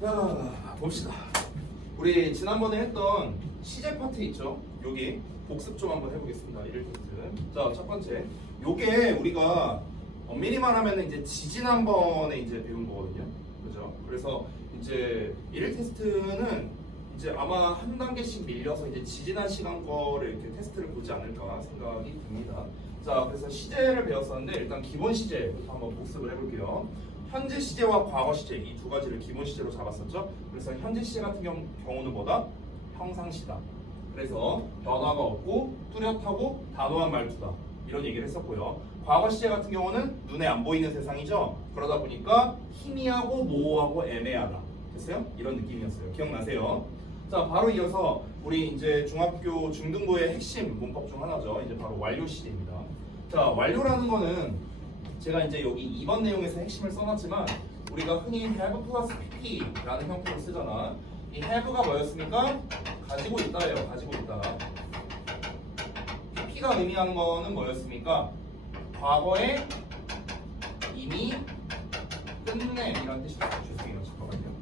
자, 봅시다. 우리 지난번에 했던 시제 파트 있죠? 여기 복습 좀 한번 해보겠습니다. 1일 테스트. 자, 첫 번째. 요게 우리가 엄밀히 말하면 이제 지지난번에 이제 배운 거거든요. 그죠? 그래서 이제 1일 테스트는 이제 아마 한 단계씩 밀려서 이제 지지난 시간 거를 이렇게 테스트를 보지 않을까 생각이 듭니다. 자, 그래서 시제를 배웠었는데 일단 기본 시제부터 한번 복습을 해볼게요. 현재 시제와 과거 시제 이 두 가지를 기본 시제로 잡았었죠. 그래서 현재 시제 같은 경우는 뭐다? 평상시다. 그래서 변화가 없고 뚜렷하고 단호한 말투다. 이런 얘기를 했었고요. 과거 시제 같은 경우는 눈에 안 보이는 세상이죠. 그러다 보니까 희미하고 모호하고 애매하다. 됐어요? 이런 느낌이었어요. 기억나세요? 자, 바로 이어서 우리 이제 중학교 중등부의 핵심 문법 중 하나죠. 이제 바로 완료 시제입니다. 자, 완료라는 거는 제가 이제 여기 2번 내용에서 핵심을 써놨지만 우리가 흔히 have 플러스 pp라는 형태로 쓰잖아. 이 have가 뭐였습니까? 가지고 있다예요. 가지고 있다. pp가 의미하는 거는 뭐였습니까? 과거에 이미 끝낸 이런 뜻이었어요. 죄송해요. 잠깐만요.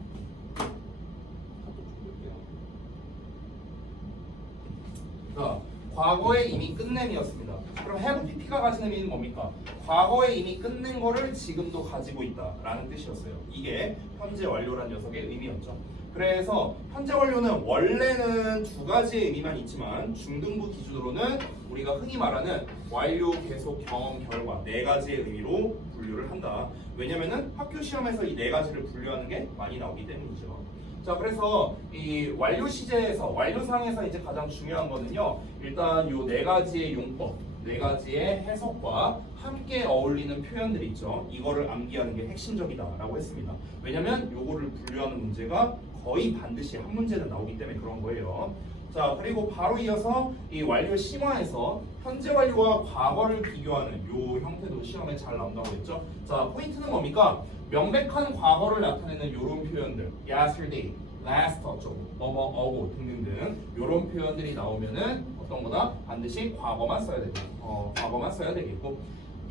자, 과거에 이미 끝냄이었습니다. 그럼 have pp가 가지는 의미는 뭡니까? 과거에 이미 끝낸 거를 지금도 가지고 있다라는 뜻이었어요. 이게 현재 완료란 녀석의 의미였죠. 그래서 현재 완료는 원래는 두 가지의 의미만 있지만 중등부 기준으로는 우리가 흔히 말하는 완료, 계속, 경험, 결과 네 가지의 의미로 분류를 한다. 왜냐면은 학교 시험에서 이 네 가지를 분류하는 게 많이 나오기 때문이죠. 자, 그래서 이 완료 시제에서 완료상에서 이제 가장 중요한 거는요. 일단 요 네 가지의 용법, 네 가지의 해석과 함께 어울리는 표현들이 있죠. 이거를 암기하는 게 핵심적이다라고 했습니다. 왜냐면 요거를 분류하는 문제가 거의 반드시 한 문제는 나오기 때문에 그런 거예요. 자, 그리고 바로 이어서 이 완료 심화에서 현재 완료와 과거를 비교하는 요 형태도 시험에 잘 나온다고 했죠. 자, 포인트는 뭡니까? 명백한 과거를 나타내는 요런 표현들, yesterday, last 어쩌고, 어고 등등등 요런 표현들이 나오면은 어떤 거다? 반드시 과거만 써야 되고, 과거만 써야 되겠고,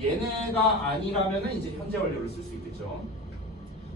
얘네가 아니라면은 이제 현재 완료를 쓸 수 있겠죠.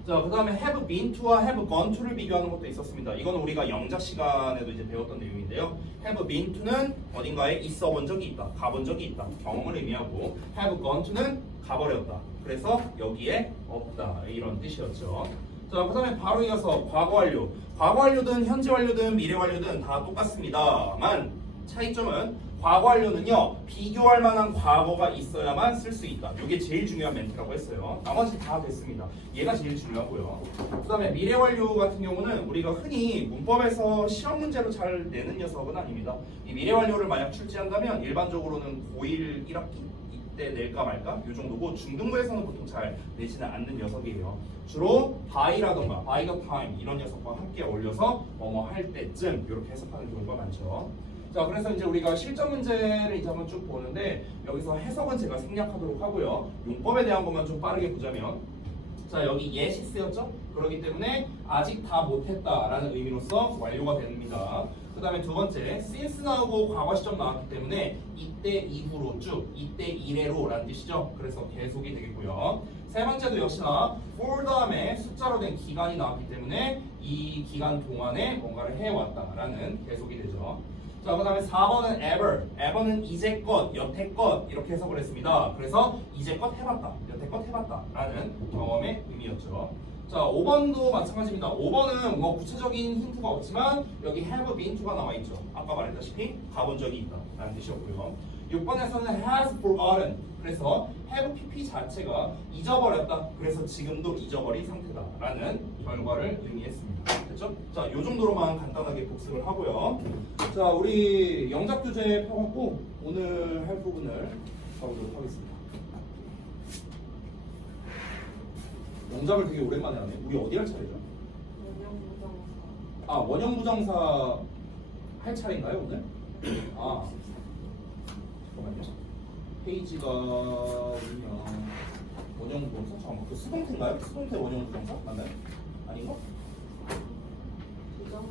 자, 그 다음에 have been to와 have gone to를 비교하는 것도 있었습니다. 이건 우리가 영작 시간에도 이제 배웠던 내용인데요. have been to는 어딘가에 있어 본 적이 있다, 가본 적이 있다, 경험을 의미하고 have gone to는 가버렸다. 그래서 여기에 없다 이런 뜻이었죠. 자, 그 다음에 바로 이어서 과거 완료. 과거 완료든 현재 완료든 미래 완료든 다 똑같습니다만 차이점은 과거 완료는요 비교할 만한 과거가 있어야만 쓸 수 있다. 이게 제일 중요한 멘트라고 했어요. 나머지 다 됐습니다. 얘가 제일 중요하고요. 그 다음에 미래 완료 같은 경우는 우리가 흔히 문법에서 시험 문제로 잘 내는 녀석은 아닙니다. 이 미래 완료를 만약 출제한다면 일반적으로는 고1 1학기 이때 낼까 말까 이 정도고 중등부에서는 보통 잘 내지는 않는 녀석이에요. 주로 by라던가 by the time 이런 녀석과 함께 어울려서 뭐뭐 할 때쯤 이렇게 해석하는 경우가 많죠. 자, 그래서 이제 우리가 실전 문제를 이제 한번 쭉 보는데 여기서 해석은 제가 생략하도록 하고요. 용법에 대한 것만 좀 빠르게 보자면, 자, 여기 yet이 쓰였죠? 그렇기 때문에 아직 다 못했다라는 의미로서 완료가 됩니다. 그 다음에 두 번째, since 나오고 과거 시점 나왔기 때문에 이때 이후로 쭉, 이때 이래로 라는 뜻이죠. 그래서 계속이 되겠고요. 세 번째도 역시나 for 다음에 숫자로 된 기간이 나왔기 때문에 이 기간 동안에 뭔가를 해왔다라는 계속이 되죠. 자, 그 다음에 4번은 ever는 이제껏, 여태껏 이렇게 해석을 했습니다. 그래서 이제껏 해봤다, 여태껏 해봤다 라는 경험의 의미였죠. 자, 5번도 마찬가지입니다. 5번은 뭐 구체적인 힌트가 없지만 여기 have been to가 나와 있죠. 아까 말했다시피 가본 적이 있다 라는 뜻이었고요. 6번에서는 has forgotten, 그래서 have pp 자체가 잊어버렸다, 그래서 지금도 잊어버린 상태다 라는 결과를 의미했습니다. 됐죠? 자, 요 정도로만 간단하게 복습을 하고요. 자, 우리 영작 교재 펴갖고 오늘 할 부분을 가보도록 하겠습니다. 영작을 되게 오랜만에 하네. 우리 어디 할 차례죠? 원형부정사. 아, 원형부정사 할 차례인가요 오늘? 아, 잠깐만요. 페이지가 원형부정사? 잠깐만, 그 수동태인가요? 수동태 원형부정사? 맞나요? 아닌가? 부정.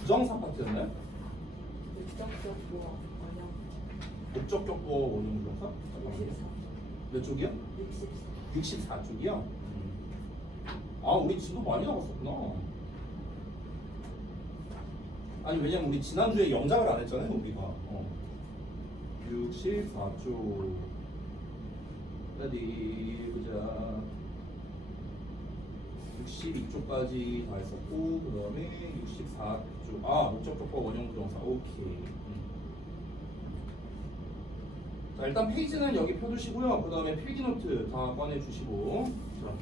부정사 파트였나요? 목적격보 원형. 목적격보 원형부정사? 64. 몇 쪽이요? 64. 64쪽이요? 아, 우리 진도 많이 나갔었구나. 아니, 왜냐면 우리 지난주에 영작을 안 했잖아요, 우리가. 64조. 어디 보자. 62조까지 다 했었고, 그 다음에 64조. 아, 목적격과 원형부정사. 오케이. 자, 일단 페이지는 여기 펴주시고요. 그 다음에 필기노트 다 꺼내주시고. 자.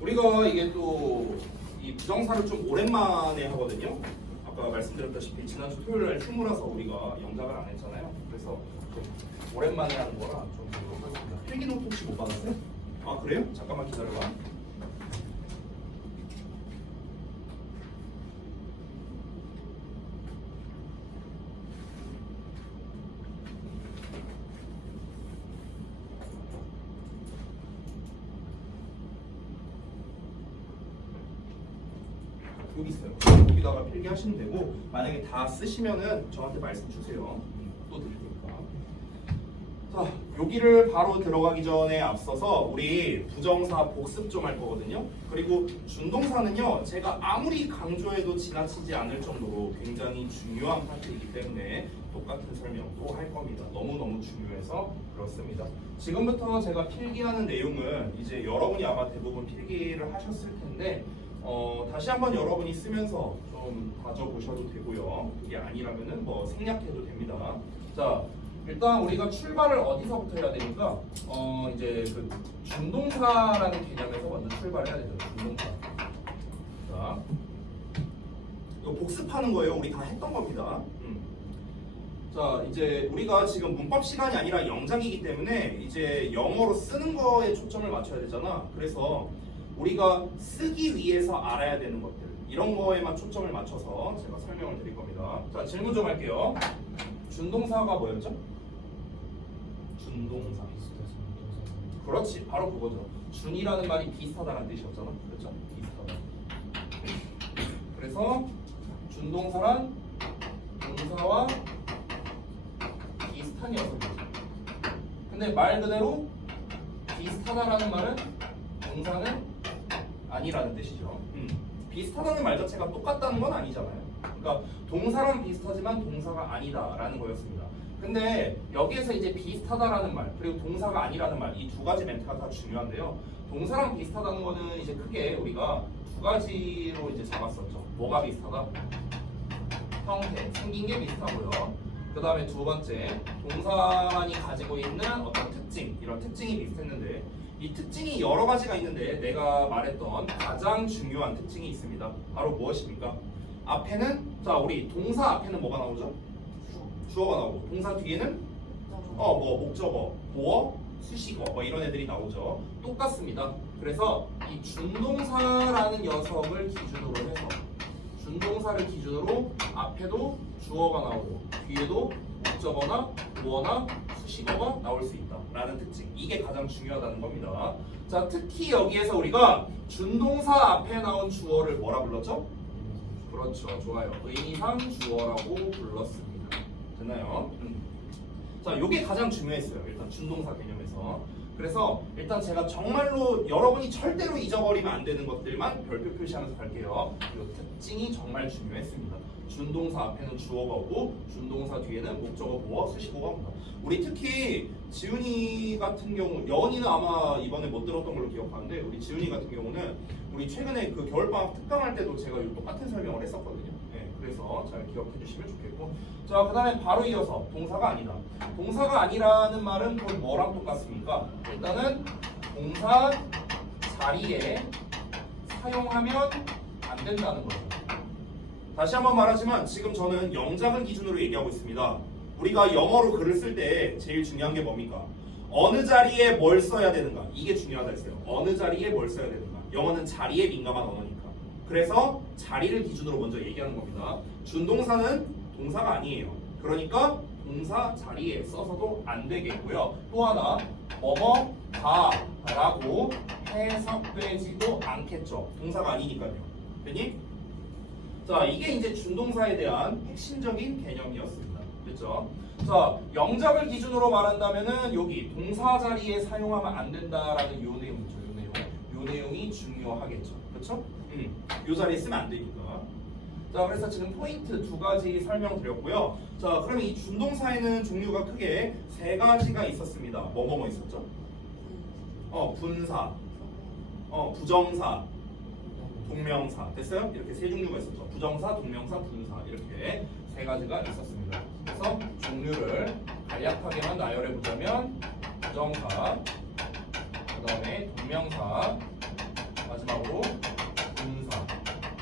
우리가 이게 또 이 부정사를 좀 오랜만에 하거든요. 아까 말씀드렸다시피 지난주 토요일날 휴무라서 우리가 영작을 안 했잖아요. 그래서 좀 오랜만에 하는 거라 좀 보도록 하겠습니다. 필기노트 혹시 못 받았어요? 아, 그래요? 잠깐만 기다려봐. 여기 있어요. 여기다가 필기하시면 되고, 만약에 다 쓰시면은 저한테 말씀 주세요. 또 드릴 테니까. 자, 여기를 바로 들어가기 전에 앞서서 우리 부정사 복습 좀 할 거거든요. 그리고 준동사는요, 제가 아무리 강조해도 지나치지 않을 정도로 굉장히 중요한 파트이기 때문에 똑같은 설명도 할 겁니다. 너무너무 중요해서 그렇습니다. 지금부터 제가 필기하는 내용은 이제 여러분이 아마 대부분 필기를 하셨을 텐데, 다시 한번 여러분이 쓰면서 좀 다져보셔도 되고요. 그게 아니라면은 뭐 생략해도 됩니다. 자, 일단 우리가 출발을 어디서부터 해야 되니까 이제 그 준동사라는 개념에서 먼저 출발해야 되죠. 준동사. 자, 이거 복습하는 거예요. 우리 다 했던 겁니다. 자, 이제 우리가 지금 문법 시간이 아니라 영작이기 때문에 이제 영어로 쓰는 거에 초점을 맞춰야 되잖아. 그래서 우리가 쓰기 위해서 알아야 되는 것들, 이런 거에만 초점을 맞춰서 제가 설명을 드릴 겁니다. 자, 질문 좀 할게요. 준동사가 뭐였죠? 준동사. 그렇지, 바로 그거죠. 준이라는 말이 비슷하다는 뜻이었잖아. 그렇죠? 비슷하다. 그래서 준동사란 동사와 비슷한 녀석이죠. 근데 말 그대로 비슷하다라는 말은 동사는 아니라는 뜻이죠. 비슷하다는 말 자체가 똑같다는 건 아니잖아요. 그러니까 동사랑 비슷하지만 동사가 아니다라는 거였습니다. 근데 여기에서 이제 비슷하다라는 말 그리고 동사가 아니라는 말, 이 두 가지 멘트가 다 중요한데요. 동사랑 비슷하다는 거는 이제 크게 우리가 두 가지로 이제 잡았었죠. 뭐가 비슷하다? 형태, 생긴 게 비슷하고요. 그 다음에 두 번째, 동사만이 가지고 있는 어떤 특징, 이런 특징이 비슷했는데, 이 특징이 여러 가지가 있는데 내가 말했던 가장 중요한 특징이 있습니다. 바로 무엇입니까? 앞에는, 자, 우리 동사 앞에는 뭐가 나오죠? 주어가 나오고, 동사 뒤에는 뭐 목적어, 보어, 수식어 뭐 이런 애들이 나오죠. 똑같습니다. 그래서 이 준동사라는 녀석을 기준으로 해서 준동사를 기준으로 앞에도 주어가 나오고 뒤에도 목적어나 보어나 수식어가 나올 수 있다라는 특징, 이게 가장 중요하다는 겁니다. 자, 특히 여기에서 우리가 준동사 앞에 나온 주어를 뭐라 불렀죠? 그렇죠, 좋아요. 의미상 주어라고 불렀습니다. 됐나요? 자, 요게 가장 중요했어요. 일단 준동사 개념에서. 그래서 일단 제가 정말로 여러분이 절대로 잊어버리면 안 되는 것들만 별표 표시하면서 갈게요. 이 특징이 정말 중요했습니다. 준동사 앞에는 주어가 오고 준동사 뒤에는 목적어, 보어, 수식어가 옵니다. 우리 특히 지훈이 같은 경우, 여은이는 아마 이번에 못 들었던 걸로 기억하는데, 우리 지훈이 같은 경우는 우리 최근에 그 겨울방학 특강할 때도 제가 똑같은 설명을 했었거든요. 네, 그래서 잘 기억해 주시면 좋겠고, 자, 그 다음에 바로 이어서 동사가 아니다. 동사가 아니라는 말은 곧 뭐랑 똑같습니까? 일단은 동사 자리에 사용하면 안 된다는 거죠. 다시 한번 말하지만 지금 저는 영작을 기준으로 얘기하고 있습니다. 우리가 영어로 글을 쓸 때 제일 중요한 게 뭡니까? 어느 자리에 뭘 써야 되는가, 이게 중요하다 했어요. 어느 자리에 뭘 써야 되는가. 영어는 자리에 민감한 언어니까. 그래서 자리를 기준으로 먼저 얘기하는 겁니다. 준동사는 동사가 아니에요. 그러니까 동사 자리에 써서도 안 되겠고요. 또 하나, 뭐뭐 다라고 해석되지도 않겠죠. 동사가 아니니까요. 됐니? 자, 이게 이제 준동사에 대한 핵심적인 개념이었습니다. 됐죠? 자, 영작을 기준으로 말한다면은 여기 동사 자리에 사용하면 안 된다라는 요 내용이죠. 요 내용. 요 내용이 중요하겠죠. 그렇죠? 요 자리에 쓰면 안 되니까. 자, 그래서 지금 포인트 두 가지 설명드렸고요. 자, 그러면 이 준동사에는 종류가 크게 세 가지가 있었습니다. 뭐 있었죠? 분사, 부정사, 동명사. 됐어요? 이렇게 세 종류가 있었죠. 부정사, 동명사, 분사 이렇게 세 가지가 있었습니다. 그래서 종류를 간략하게만 나열해 보자면 부정사, 그 다음에 동명사, 마지막으로 분사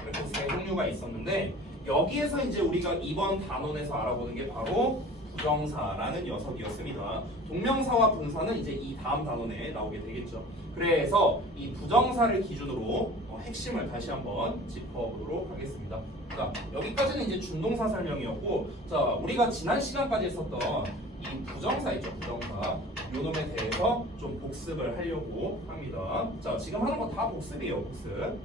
이렇게 세 종류가 있었는데 여기에서 이제 우리가 이번 단원에서 알아보는 게 바로 부정사라는 녀석이었습니다. 동명사와 분사는 이제 이 다음 단원에 나오게 되겠죠. 그래서 이 부정사를 기준으로 핵심을 다시 한번 짚어보도록 하겠습니다. 자, 여기까지는 이제 준동사 설명이었고, 자, 우리가 지난 시간까지 했었던 이 부정사 있죠, 부정사. 요 놈에 대해서 좀 복습을 하려고 합니다. 자, 지금 하는 거 다 복습이에요, 복습.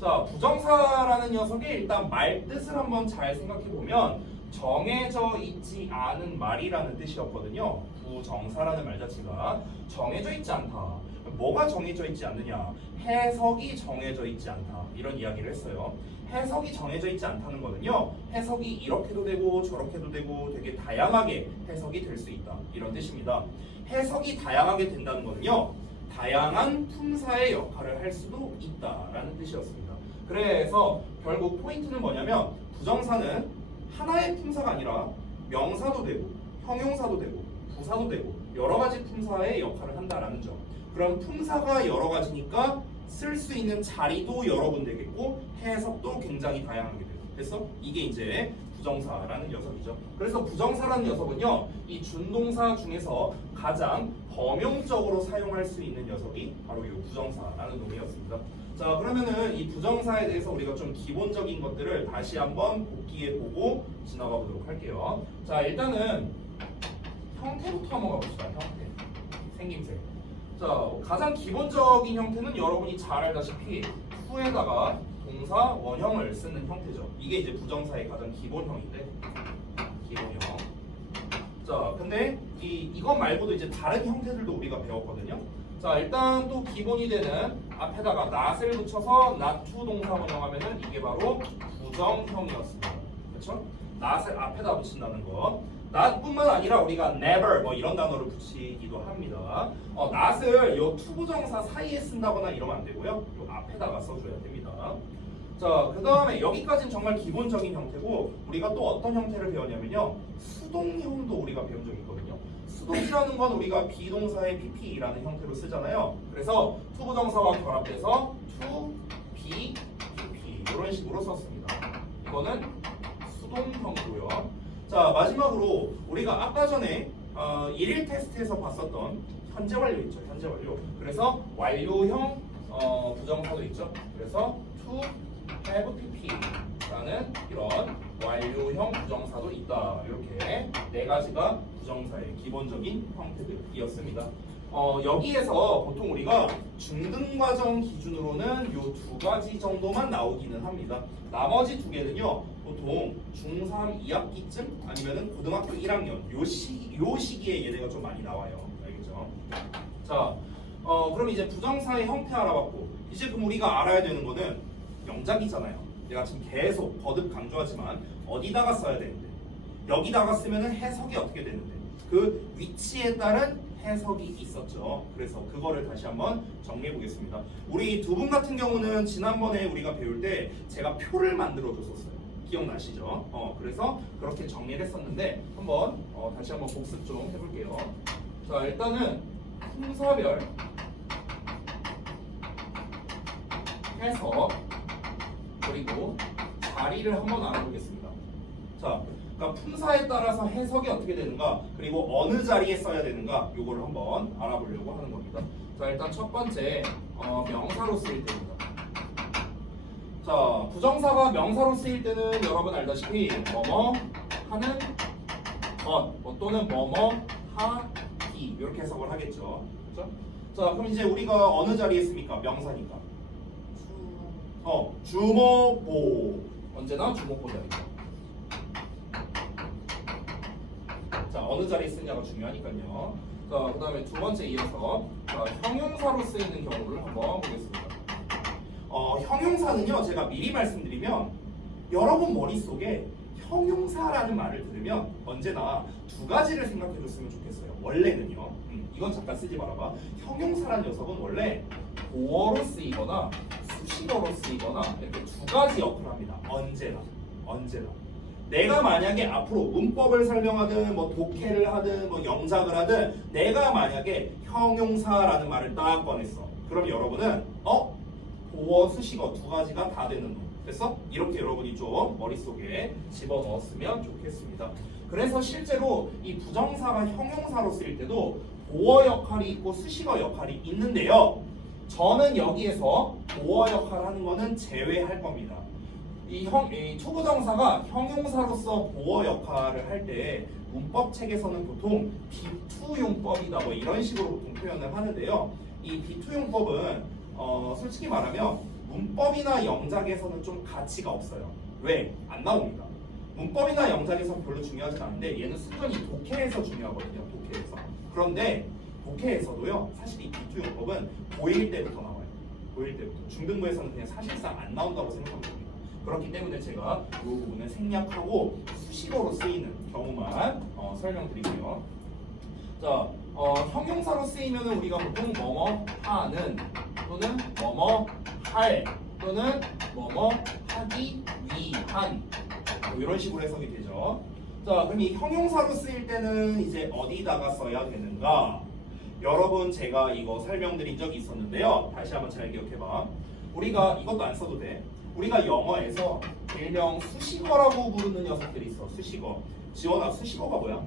자, 부정사라는 녀석이 일단 말 뜻을 한번 잘 생각해 보면 정해져 있지 않은 말이라는 뜻이었거든요. 부정사라는 말 자체가 정해져 있지 않다. 뭐가 정해져 있지 않느냐? 해석이 정해져 있지 않다. 이런 이야기를 했어요. 해석이 정해져 있지 않다는 거는요. 해석이 이렇게도 되고 저렇게도 되고 되게 다양하게 해석이 될 수 있다. 이런 뜻입니다. 해석이 다양하게 된다는 거는요. 다양한 품사의 역할을 할 수도 있다라는 뜻이었습니다. 그래서 결국 포인트는 뭐냐면 부정사는 하나의 품사가 아니라 명사도 되고 형용사도 되고 부사도 되고 여러 가지 품사의 역할을 한다라는 점. 그럼 품사가 여러 가지니까 쓸 수 있는 자리도 여러 군데겠고 해석도 굉장히 다양하게 되고. 됐어? 이게 이제 부정사라는 녀석이죠. 그래서 부정사라는 녀석은요, 이 준동사 중에서 가장 범용적으로 사용할 수 있는 녀석이 바로 이 부정사라는 놈이었습니다. 자, 그러면은 이 부정사에 대해서 우리가 좀 기본적인 것들을 다시 한번 복기해보고 지나가 보도록 할게요. 자, 일단은 형태부터 한번 가봅시다. 형태, 생김새. 자, 가장 기본적인 형태는 여러분이 잘 알다시피 후에다가 동사 원형을 쓰는 형태죠. 이게 이제 부정사의 가장 기본형인데, 기본형. 자, 근데 이것 말고도 이제 다른 형태들도 우리가 배웠거든요. 자, 일단 또 기본이 되는 앞에다가 not을 붙여서 not to 동사 원형하면은 이게 바로 부정형이었습니다. 그렇죠? not을 앞에다 붙인다는 거. not뿐만 아니라 우리가 never 뭐 이런 단어를 붙이기도 합니다. not을 요 to 부정사 사이에 쓴다거나 이러면 안 되고요. 요 앞에다가 써줘야 됩니다. 자, 그 다음에 여기까지는 정말 기본적인 형태고 우리가 또 어떤 형태를 배웠냐면요. 수동형도 우리가 배운 적이 있거든요. 수동이라는 건 우리가 비동사의 pp라는 형태로 쓰잖아요. 그래서 to 부정사와 결합해서 to, be, pp 이런 식으로 썼습니다. 이거는 수동형이고요. 자, 마지막으로 우리가 아까 전에 일일 테스트에서 봤었던 현재 완료 있죠. 현재 완료. 그래서 완료형 부정사도 있죠. 그래서 to have pp라는 이런 완료형 부정사도 있다. 이렇게 네 가지가 부정사의 기본적인 형태들이었습니다. 여기에서 보통 우리가 중등과정 기준으로는 요 두 가지 정도만 나오기는 합니다. 나머지 두 개는요, 보통 중3 2학기쯤 아니면은 고등학교 1학년 요 시기에 얘네가 좀 많이 나와요. 알겠죠? 자, 그럼 이제 부정사의 형태 알아봤고, 이제 그럼 우리가 알아야 되는 거는 영작이잖아요. 내가 지금 계속 거듭 강조하지만 어디다가 써야 되는데, 여기다가 쓰면은 해석이 어떻게 되는데, 그 위치에 따른 해석이 있었죠. 그래서 그거를 다시 한번 정리해 보겠습니다. 우리 두 분 같은 경우는 지난번에 우리가 배울 때 제가 표를 만들어 줬었어요. 기억나시죠? 그래서 그렇게 정리를 했었는데 한번 다시 한번 복습 좀 해볼게요. 자, 일단은 품사별 해석 그리고 자리를 한번 알아보겠습니다. 자, 그러니까 품사에 따라서 해석이 어떻게 되는가, 그리고 어느 자리에 써야 되는가, 요거를 한번 알아보려고 하는 겁니다. 자, 일단 첫 번째 명사로 쓰일 때입니다. 자, 부정사가 명사로 쓰일 때는 여러분 알다시피 뭐뭐 하는 것 또는 뭐뭐 하기 이렇게 해석을 하겠죠. 그렇죠? 자, 그럼 이제 우리가 어느 자리에 씁니까? 명사니까. 주목보. 언제나 주목보 자리죠. 어느 자리에 쓰냐가 중요하니까요. 자, 그 다음에 두 번째 이어서 자, 형용사로 쓰이는 경우를 한번 보겠습니다. 형용사는요, 제가 미리 말씀드리면 여러분 머릿속에 형용사라는 말을 들으면 언제나 두 가지를 생각해 줬으면 좋겠어요. 원래는요. 이건 잠깐 쓰지 말아봐. 형용사라는 녀석은 원래 보어로 쓰이거나 수식어로 쓰이거나 이렇게 두 가지 역할을 합니다. 언제나. 내가 만약에 앞으로 문법을 설명하든 뭐 독해를 하든 뭐 영작을 하든 내가 만약에 형용사라는 말을 딱 꺼냈어. 그럼 여러분은 보어, 수식어 두 가지가 다 되는 놈. 됐어? 이렇게 여러분이 좀 머릿속에 집어넣었으면 좋겠습니다. 그래서 실제로 이 부정사가 형용사로 쓰일 때도 보어 역할이 있고 수식어 역할이 있는데요. 저는 여기에서 보어 역할을 하는 거는 제외할 겁니다. 이 투부정사가 형용사로서 보어 역할을 할 때 문법 책에서는 보통 비투용법이다 뭐 이런 식으로 보통 표현을 하는데요. 이 비투용법은 솔직히 말하면 문법이나 영작에서는 좀 가치가 없어요. 왜? 안 나옵니다. 문법이나 영작에서는 별로 중요하지 않은데 얘는 순전히 독해에서 중요하거든요. 독해에서. 그런데 독해에서도요. 사실 이 비투용법은 고1 때부터 나와요. 고1 때부터. 중등부에서는 그냥 사실상 안 나온다고 생각하면 됩니다. 그렇기 때문에 제가 이 부분을 생략하고 수식어로 쓰이는 경우만 설명드릴게요. 자, 형용사로 쓰이면 우리가 보통 뭐뭐 하는 또는 뭐뭐 할 또는 뭐뭐 하기 위한 뭐 이런 식으로 해석이 되죠. 자, 그럼 이 형용사로 쓰일 때는 이제 어디다가 써야 되는가? 여러분 제가 이거 설명드린 적이 있었는데요. 다시 한번 잘 기억해봐. 우리가 이것도 안 써도 돼. 우리가 영어에서 일명 수식어라고 부르는 녀석들이 있어. 수식어. 지원아, 수식어가 뭐야?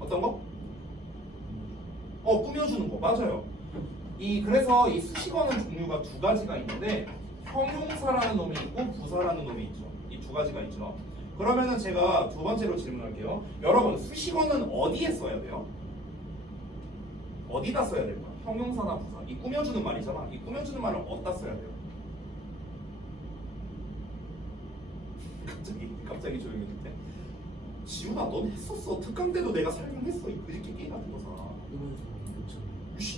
어떤 거? 꾸며주는 거. 맞아요. 그래서 이 수식어는 종류가 두 가지가 있는데 형용사라는 놈이 있고 부사라는 놈이 있죠. 이 두 가지가 있죠. 그러면은 제가 두 번째로 질문할게요. 여러분, 수식어는 어디에 써야 돼요? 어디다 써야 될까? 형용사나 부사. 이 꾸며주는 말이잖아. 이 꾸며주는 말을 어디다 써야 돼요? 갑자기 조용해졌대. 지훈아, 넌 했었어. 특강 때도 내가 설명했어. 이 그렇게 게임 같은 거사.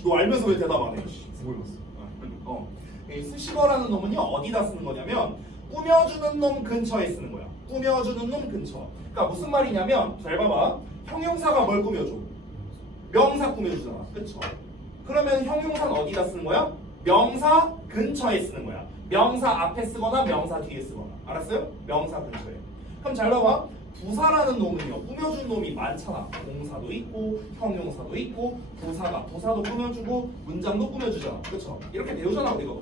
너 알면서 왜 대답 안 해? 몰랐어. 이 수식어라는 놈은요 어디다 쓰는 거냐면 꾸며주는 놈 근처에 쓰는 거야. 꾸며주는 놈 근처. 그러니까 무슨 말이냐면 잘 봐봐. 형용사가 뭘 꾸며줘? 명사 꾸며주잖아. 그쵸? 그러면 형용사는 어디다 쓰는 거야? 명사 근처에 쓰는 거야. 명사 앞에 쓰거나 명사 뒤에 쓰거나. 알았어요? 명사 근처에. 그럼 잘 봐봐. 부사라는 놈은요 꾸며준 놈이 많잖아. 동사도 있고 형용사도 있고 부사도 꾸며주고 문장도 꾸며주잖아. 그쵸? 이렇게 배우잖아 우리가.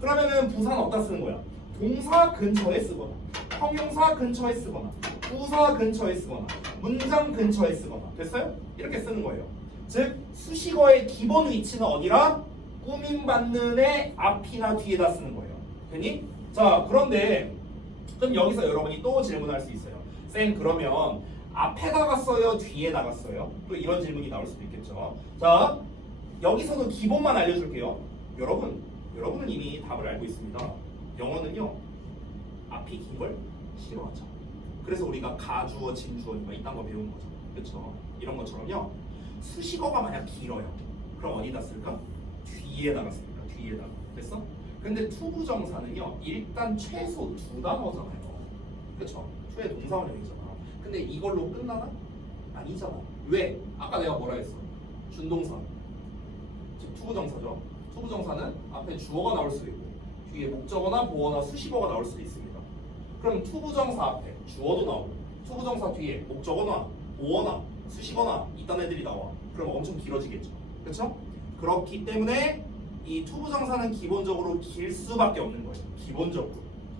그러면은 부사는 어디다 쓰는 거야? 동사 근처에 쓰거나 형용사 근처에 쓰거나 부사 근처에 쓰거나 문장 근처에 쓰거나. 됐어요? 이렇게 쓰는 거예요. 즉 수식어의 기본 위치는 어디라? 꾸밈받는 애 앞이나 뒤에다 쓰는 거예요. 됐니? 자, 그런데 그럼 여기서 여러분이 또 질문할 수 있어요. 쌤, 그러면 앞에다가 써요? 뒤에다가 써요? 또 이런 질문이 나올 수도 있겠죠. 자, 여기서도 기본만 알려줄게요. 여러분은 이미 답을 알고 있습니다. 영어는요 앞이 긴 걸 싫어하죠. 그래서 우리가 가주어, 진주어 이딴 거 배운 거죠. 그렇죠? 이런 것처럼요 수식어가 만약 길어요. 그럼 어디다 쓸까? 뒤에다가 씁니다. 뒤에다가. 됐어? 근데 투부정사는요 일단 최소 두 단어잖아요. 그쵸? 투의 동사원형이잖아. 근데 이걸로 끝나나? 아니잖아. 왜? 아까 내가 뭐라 했어? 준동사. 즉 투부정사죠. 투부정사는 앞에 주어가 나올 수도 있고 뒤에 목적어나 보어나 수식어가 나올 수도 있습니다. 그럼 투부정사 앞에 주어도 나오고 투부정사 뒤에 목적어나 보어나 수식어나 이딴 애들이 나와. 그럼 엄청 길어지겠죠. 그쵸? 그렇기 때문에 이 투부정사는 기본적으로 길 수밖에 없는 거예요. 기본적으로.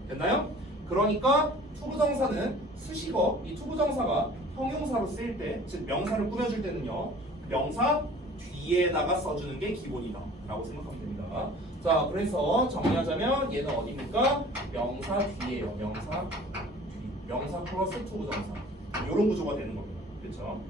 됐나요? 그러니까 투부정사는 수식어, 이 투부정사가 형용사로 쓰일 때, 즉 명사를 꾸며줄 때는요 명사 뒤에다가 써주는 게 기본이다 라고 생각하면 됩니다. 자, 그래서 정리하자면 얘는 어디입니까? 명사 뒤에요. 명사 뒤. 명사 플러스 투부정사. 이런 구조가 되는 겁니다. 그렇죠?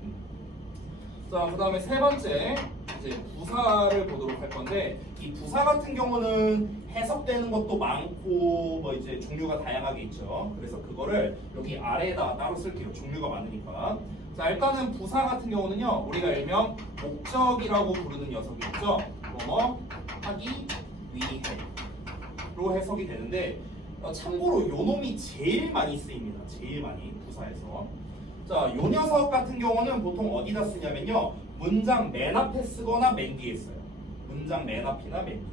자, 그 다음에 세 번째 이제 부사를 보도록 할 건데, 이 부사 같은 경우는 해석되는 것도 많고 뭐 이제 종류가 다양하게 있죠. 그래서 그거를 여기 아래에다가 따로 쓸게요. 종류가 많으니까. 자, 일단은 부사 같은 경우는요, 우리가 일명 목적이라고 부르는 녀석이 있죠. 뭐뭐 하기 위해로 해석이 되는데, 참고로 요 놈이 제일 많이 쓰입니다. 제일 많이 부사에서. 자, 요 녀석 같은 경우는 보통 어디다 쓰냐면요, 문장 맨 앞에 쓰거나 맨 뒤에 써요. 문장 맨 앞이나 맨 뒤.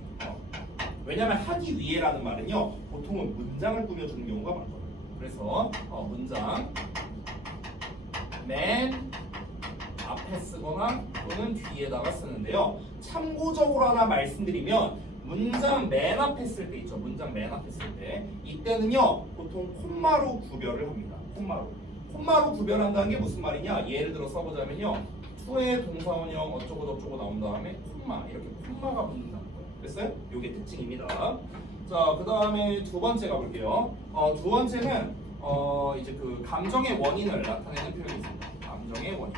왜냐면 하기 위해라는 말은요, 보통은 문장을 꾸며주는 경우가 많거든요. 그래서 문장 맨 앞에 쓰거나 또는 뒤에다가 쓰는데요. 참고적으로 하나 말씀드리면 문장 맨 앞에 쓸 때 있죠. 문장 맨 앞에 쓸 때 이때는요 보통 콤마로 구별을 합니다. 콤마로 구별한다는 게 무슨 말이냐? 예를 들어 써보자면요, 투의 동사원형 어쩌고 저쩌고 나온 다음에 콤마, 이렇게 콤마가 붙는다는 거예요. 됐어요? 이게 특징입니다. 자, 그 다음에 두 번째 가볼게요. 두 번째는 이제 그 감정의 원인을 나타내는 표현이 있습니다. 감정의 원인.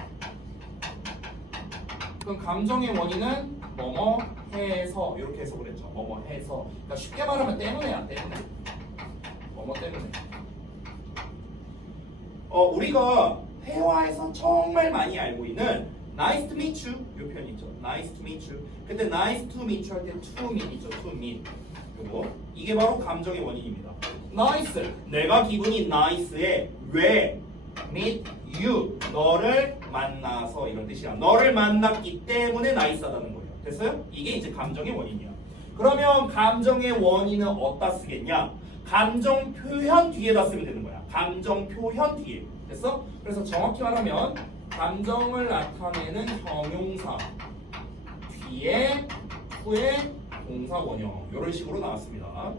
그럼 감정의 원인은 뭐뭐 해서, 이렇게 해석을 했죠. 뭐뭐 해서. 그러니까 쉽게 말하면 때문에야, 때문에. 뭐뭐 때문에. 우리가 회화에서 정말 많이 알고 있는 nice to meet you 이 표현 있죠. nice to meet you. 근데 nice to meet you 할 때 to meet 있죠. to meet. 요거 이게 바로 감정의 원인입니다. nice. 내가 기분이 nice해. 왜? meet you. 너를 만나서, 이런 뜻이야. 너를 만났기 때문에 nice하다는 거예요. 됐어요? 이게 이제 감정의 원인이야. 그러면 감정의 원인은 어디다 쓰겠냐? 감정 표현 뒤에다 쓰면 되는 거야. 감정 표현 뒤에. 됐어? 그래서 정확히 말하면 감정을 나타내는 형용사 뒤에 후에 동사 원형, 이런 식으로 나왔습니다.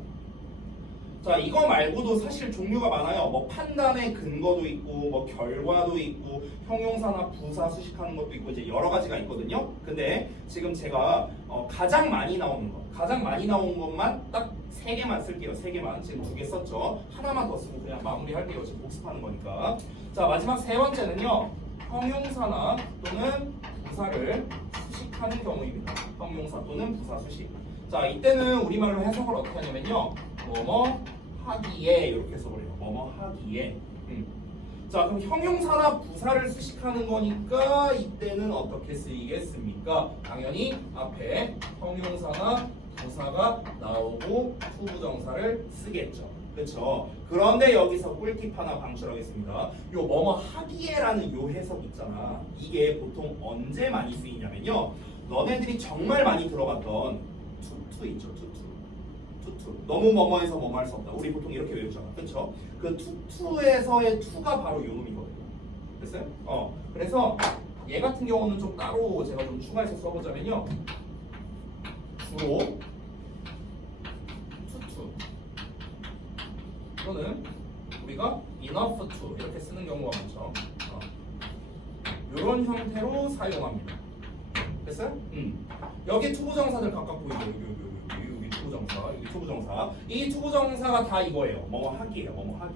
자, 이거 말고도 사실 종류가 많아요. 뭐 판단의 근거도 있고, 뭐 결과도 있고, 형용사나 부사 수식하는 것도 있고, 이제 여러 가지가 있거든요. 근데 지금 제가 가장 많이 나오는 거, 가장 많이 나온 것만 딱 3개만 쓸게요. 3개만. 지금 2개 썼죠. 하나만 더 쓰고 그냥 마무리할게요. 지금 복습하는 거니까. 자, 마지막 세 번째는요, 형용사나 또는 부사를 수식하는 경우입니다. 형용사 또는 부사 수식. 자, 이때는 우리말로 해석을 어떻게 하냐면요, 뭐뭐 하기에, 이렇게 해석을 해요. 뭐뭐 하기에. 자, 그럼 형용사나 부사를 수식하는 거니까 이때는 어떻게 쓰이겠습니까? 당연히 앞에 형용사나 부사가 나오고 투부정사를 쓰겠죠. 그렇죠? 그런데 여기서 꿀팁 하나 방출하겠습니다. 요 뭐뭐 하기에라는 요 해석 있잖아. 이게 보통 언제 많이 쓰이냐면요, 너네들이 정말 많이 들어갔던 투 있죠. 투. 너무 뭐뭐해서 뭐뭐 할 수 없다. 우리 보통 이렇게 외우잖아. 그렇죠? 그 투에서의 투가 바로 요 놈이거든요. 됐어요? 그래서 얘 같은 경우는 좀 따로 제가 좀 추가해서 써보자면요, 주로 투 또는 우리가 enough to 이렇게 쓰는 경우가 많죠. 이런 형태로 사용합니다. 됐어요? 여기 투부정사들 각각 보이죠. 여기 투부정사, 여기 투부정사. 이 투부정사가 다 이거예요. 뭐뭐 하기예요. 뭐뭐 하기.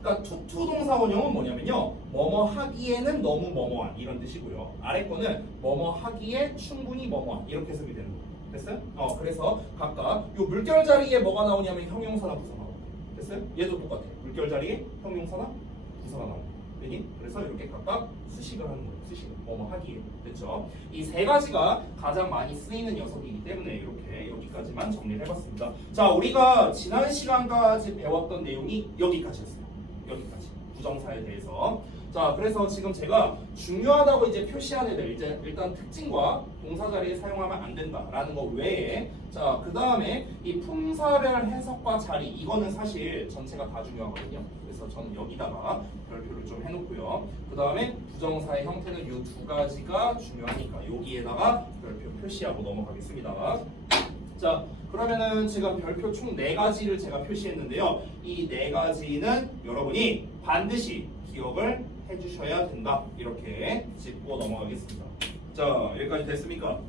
그러니까 투동사 원형은 뭐냐면요, 뭐뭐 하기에는 너무 뭐뭐한, 이런 뜻이고요. 아래 거는 뭐뭐 하기에 충분히 뭐뭐한, 이렇게 해석이 되는 거예요. 됐어요? 그래서 각각 요 물결 자리에 뭐가 나오냐면 형용사나 부사가 나와요. 됐어요? 얘도 똑같아. 물결 자리에 형용사나 부사가 나옵니다. 되니? 그래서 이렇게 각각 수식을 하는 거예요. 수식을. 뭐뭐 하기에. 됐죠? 이 세 가지가 가장 많이 쓰이는 녀석이기 때문에 이렇게 여기까지만 정리를 해봤습니다. 자, 우리가 지난 시간까지 배웠던 내용이 여기까지였어요. 여기까지. 부정사에 대해서. 자, 그래서 지금 제가 중요하다고 이제 표시한 애들, 이제 일단 특징과 동사 자리에 사용하면 안 된다라는 거 외에, 자, 그 다음에 이 품사별 해석과 자리, 이거는 사실 전체가 다 중요하거든요. 그래서 저는 여기다가 별표를 좀 해놓고요. 그 다음에 부정사의 형태는 이 두 가지가 중요하니까 여기에다가 별표 표시하고 넘어가겠습니다. 자, 그러면은 지금 별표 총 4가지를 제가 표시했는데요. 이 4가지는 여러분이 반드시 기억을 해주셔야 된다. 이렇게 짚고 넘어가겠습니다. 자, 여기까지 됐습니까?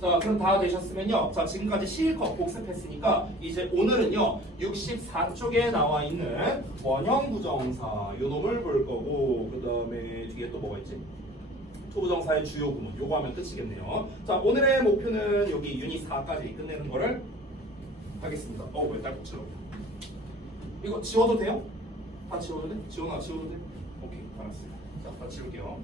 자, 그럼 다 되셨으면요, 자, 지금까지 실컷 복습했으니까 이제 오늘은요 64쪽에 나와 있는 원형 부정사 요 놈을 볼 거고, 그 다음에 뒤에 또 뭐가 있지? 투부정사의 주요 구문, 요거 하면 끝이겠네요. 자, 오늘의 목표는 여기 유닛 4까지 끝내는 거를 하겠습니다. 왜 딸꾹질러? 이거 지워도 돼요? 다 지워도 돼? 지워도 돼? 오케이, 알았어요. 다 지울게요.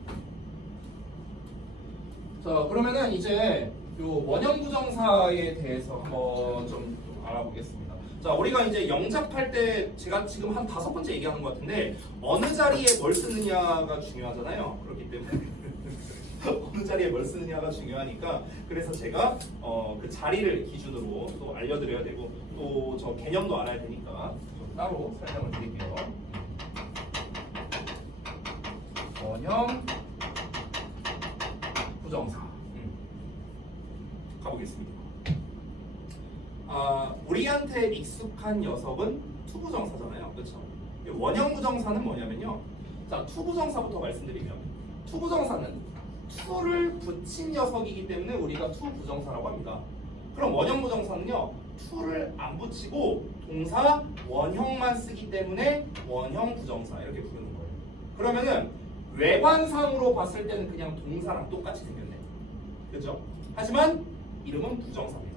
자, 그러면은 이제 요 원형 부정사에 대해서 한번 좀 알아보겠습니다. 자, 우리가 이제 영작할 때 제가 지금 한 5번째 얘기하는 것 같은데 어느 자리에 뭘 쓰느냐가 중요하잖아요. 그렇기 때문에 어느 자리에 뭘 쓰느냐가 중요하니까 그래서 제가 그 자리를 기준으로 또 알려드려야 되고 또 저 개념도 알아야 되니까 좀 따로 설명을 드릴게요. 원형 부정사 가보겠습니다. 우리한테 익숙한 녀석은 투부정사잖아요. 그렇죠? 원형 부정사는 뭐냐면요. 자, 투부정사부터 말씀드리면 투부정사는 투를 붙인 녀석이기 때문에 우리가 투부정사라고 합니다. 그럼 원형 부정사는요. 투를 안 붙이고 동사 원형만 쓰기 때문에 원형 부정사 이렇게 부르는 거예요. 그러면은 외관상으로 봤을 때는 그냥 동사랑 똑같이 생겼네. 그렇죠? 하지만 이름은 부정사입니다.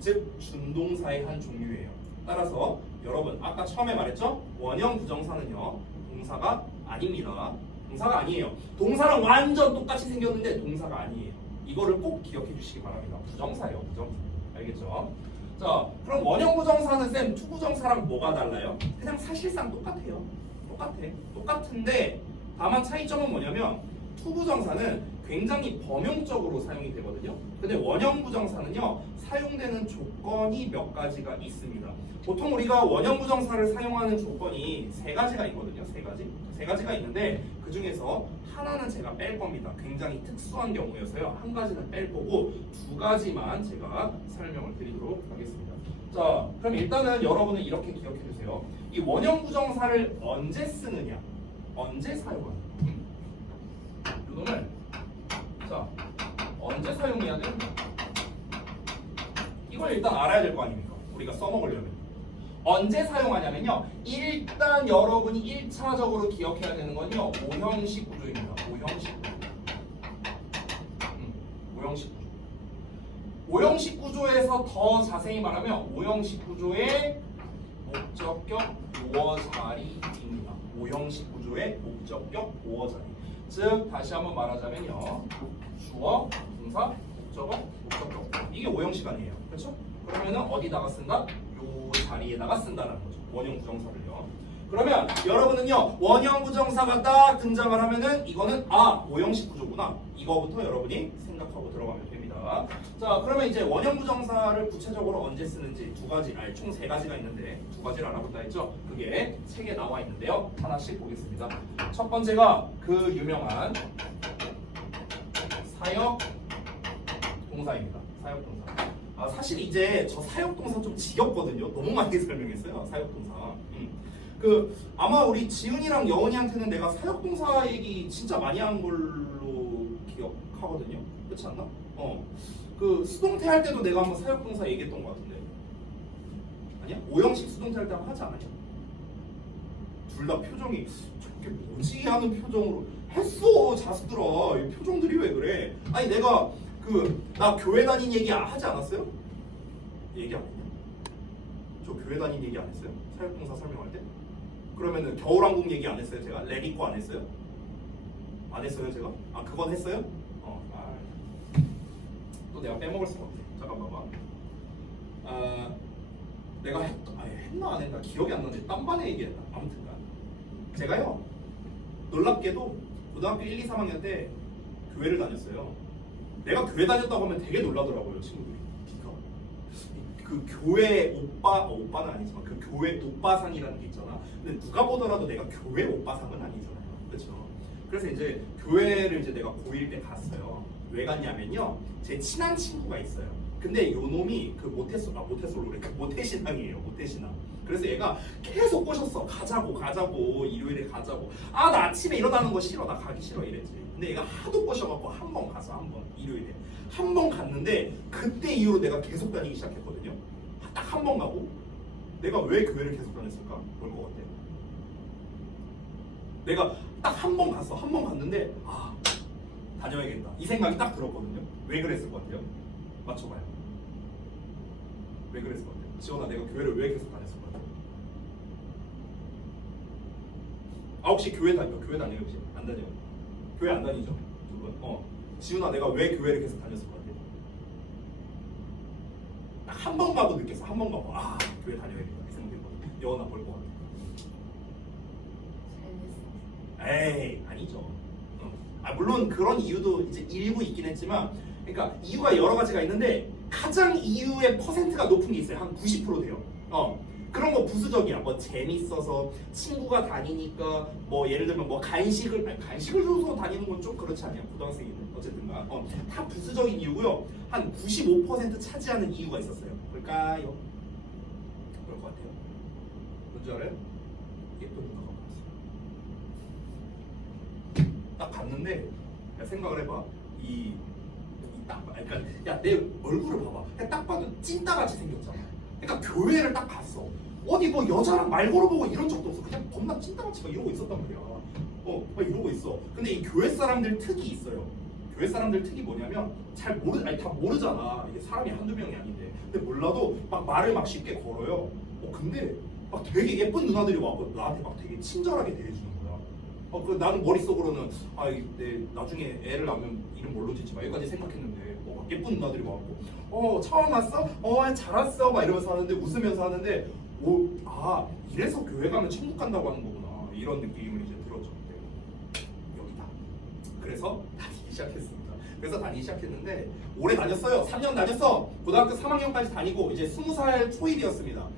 즉 준동사의 한 종류예요. 따라서 여러분 아까 처음에 말했죠? 원형 부정사는요. 동사가 아닙니다. 동사가 아니에요. 동사랑 완전 똑같이 생겼는데 동사가 아니에요. 이거를 꼭 기억해 주시기 바랍니다. 부정사예요. 부정사. 알겠죠? 자, 그럼 원형 부정사는 쌤 투부정사랑 뭐가 달라요? 그냥 사실상 똑같아요. 똑같은데 다만 차이점은 뭐냐면 투부정사는 굉장히 범용적으로 사용이 되거든요. 근데 원형 부정사는요 사용되는 조건이 몇 가지가 있습니다. 보통 우리가 원형 부정사를 사용하는 조건이 3가지가 있거든요. 세 가지가 있는데 그 중에서 하나는 제가 뺄 겁니다. 굉장히 특수한 경우여서요. 한 가지는 뺄 거고 2가지만 제가 설명을 드리도록 하겠습니다. 자, 그럼 일단은 여러분은 이렇게 기억해 주세요. 이 원형 부정사를 언제 쓰느냐, 언제 사용하느냐. 이놈을 자 언제 사용해야 되느냐. 이걸 일단 알아야 될 거 아닙니까? 우리가 써먹으려면. 언제 사용하냐면요. 일단 여러분이 1차적으로 기억해야 되는 건요. 오형식 구조입니다. 오형식 구조에서 더 자세히 말하면 오형식 구조의 목적격 보어 자리입니다. 오형식 구조의 목적격 보어 자리. 즉 다시 한번 말하자면요. 주어, 동사, 목적격. 이게 오형식 아니에요. 그렇죠? 그러면은 어디다가 쓴다? 요 자리에다가 쓴다는 거죠. 원형 부정사를요. 그러면 여러분은요. 원형 부정사가 딱 등장을 하면은 이거는 오형식 구조구나. 이거부터 여러분이 생각하고 들어가면 됩니다. 자, 그러면 이제 원형 부정사를 구체적으로 언제 쓰는지 총 3가지가 있는데 2가지를 알아본다 했죠. 그게 책에 나와 있는데요. 하나씩 보겠습니다. 첫 번째가 그 유명한 사역 동사입니다. 사역 동사. 사실 이제 저 사역동사 좀 지겹거든요. 너무 많이 설명했어요. 사역동사. 아마 우리 지은이랑 여은이한테는 내가 사역동사 얘기 진짜 많이 한 걸로 기억하거든요. 그렇지 않나? 그 수동태 할 때도 내가 한번 사역동사 얘기했던 것 같은데. 아니야? 오형식 수동태 할 때 한번 하지 않았냐? 둘 다 표정이 저게 뭐지 하는 표정으로 했어. 자수들아. 이 표정들이 왜 그래? 아니 내가 나 교회 다닌 얘기 하지 않았어요? 얘기 안 했냐? 저 교회 다닌 얘기 안 했어요? 사역동사 설명할 때? 그러면은 겨울왕국 얘기 안 했어요? 제가? 레디코 안 했어요? 안 했어요 제가? 그건 했어요? 또 내가 빼먹을 수가 없네. 잠깐 봐봐. 내가 했나 안 했나 기억이 안 나는데 딴반에 얘기했나? 아무튼간 제가요 놀랍게도 고등학교 1, 2, 3학년 때 교회를 다녔어요. 내가 교회 다녔다고 하면 되게 놀라더라고요, 친구들이. 그 교회 오빠는 아니지만 그 교회 오빠상이라는 게 있잖아. 근데 누가 보더라도 내가 교회 오빠상은 아니잖아요. 그렇죠? 그래서 이제 교회를 이제 내가 고1 때 갔어요. 왜 갔냐면요. 제 친한 친구가 있어요. 근데 요 놈이 그 모태신앙이에요. 모태신앙. 그래서 얘가 계속 꼬셨어. 가자고 일요일에 가자고. 나 아침에 일어나는 거 싫어. 나 가기 싫어 이랬지. 근데 얘가 하도 꼬셔갖고 한 번 가서 일요일에 한 번 갔는데 그때 이후로 내가 계속 다니기 시작했거든요. 딱 한 번 가고 내가 왜 교회를 계속 다녔을까? 뭘 것 같아? 내가 딱 한 번 갔어. 한 번 갔는데 다녀야겠다. 이 생각이 딱 들었거든요. 왜 그랬을 것 같아요? 맞춰봐요. 왜 그랬을 것 같아요? 지원아, 내가 교회를 왜 계속 다녔을 것 같아요? 혹시 교회 다녀요? 교회 다녀요? 혹시? 안 다녀요? 교회 안 다니죠? 두 분? 지훈아 내가 왜 교회를 계속 다녔을 것 같아? 딱 한 번 가도 느꼈어. 한 번 가고 아 교회 다녀야겠다 이 생각했거든. 여원아 볼 것 같아. 재밌어. 에이 아니죠. 물론 그런 이유도 이제 일부 있긴 했지만, 그러니까 이유가 여러 가지가 있는데 가장 이유의 퍼센트가 높은 게 있어요. 한 90% 돼요. 그런 거 부수적이야. 뭐 재밌어서 친구가 다니니까 뭐 예를 들면 뭐 간식을 줘서 다니는 건 좀 그렇지 않냐? 고등학생이면 어쨌든가 다 부수적인 이유고요. 한 95% 차지하는 이유가 있었어요. 뭘까요? 그럴 것 같아요. 뭔지 알아요? 예쁜 누나가 봤어요. 딱 봤는데 야, 생각을 해봐. 그러니까 야 내 얼굴을 봐봐. 딱 봐도 찐따같이 생겼잖아. 그러니까 교회를 딱 갔어. 어디 뭐 여자랑 말 걸어보고 이런 적도 없어. 그냥 겁나 찐따같이 막 이러고 있었단 말이야. 막 이러고 있어. 근데 이 교회 사람들 특이 있어요. 교회 사람들 특이 뭐냐면 다 모르잖아. 이게 사람이 한두 명이 아닌데. 근데 몰라도 막 말을 막 쉽게 걸어요. 근데 막 되게 예쁜 누나들이 와서 나한테 막 되게 친절하게 대해주는 거야. 나는 머릿속으로는 내 나중에 애를 낳으면 이름 뭘로 짓지 막 여기까지 생각했는데 막 예쁜 누나들이 와갖고 처음 왔어? 잘 왔어 막 이러면서 하는데 웃으면서 하는데 이래서 교회 가면 천국 간다고 하는 거구나 이런 느낌을 이제 들었죠. 여기다. 그래서 다니기 시작했습니다. 그래서 다니기 시작했는데 오래 다녔어요. 3년 다녔어. 고등학교 3학년까지 다니고 이제 20살 초입이었습니다.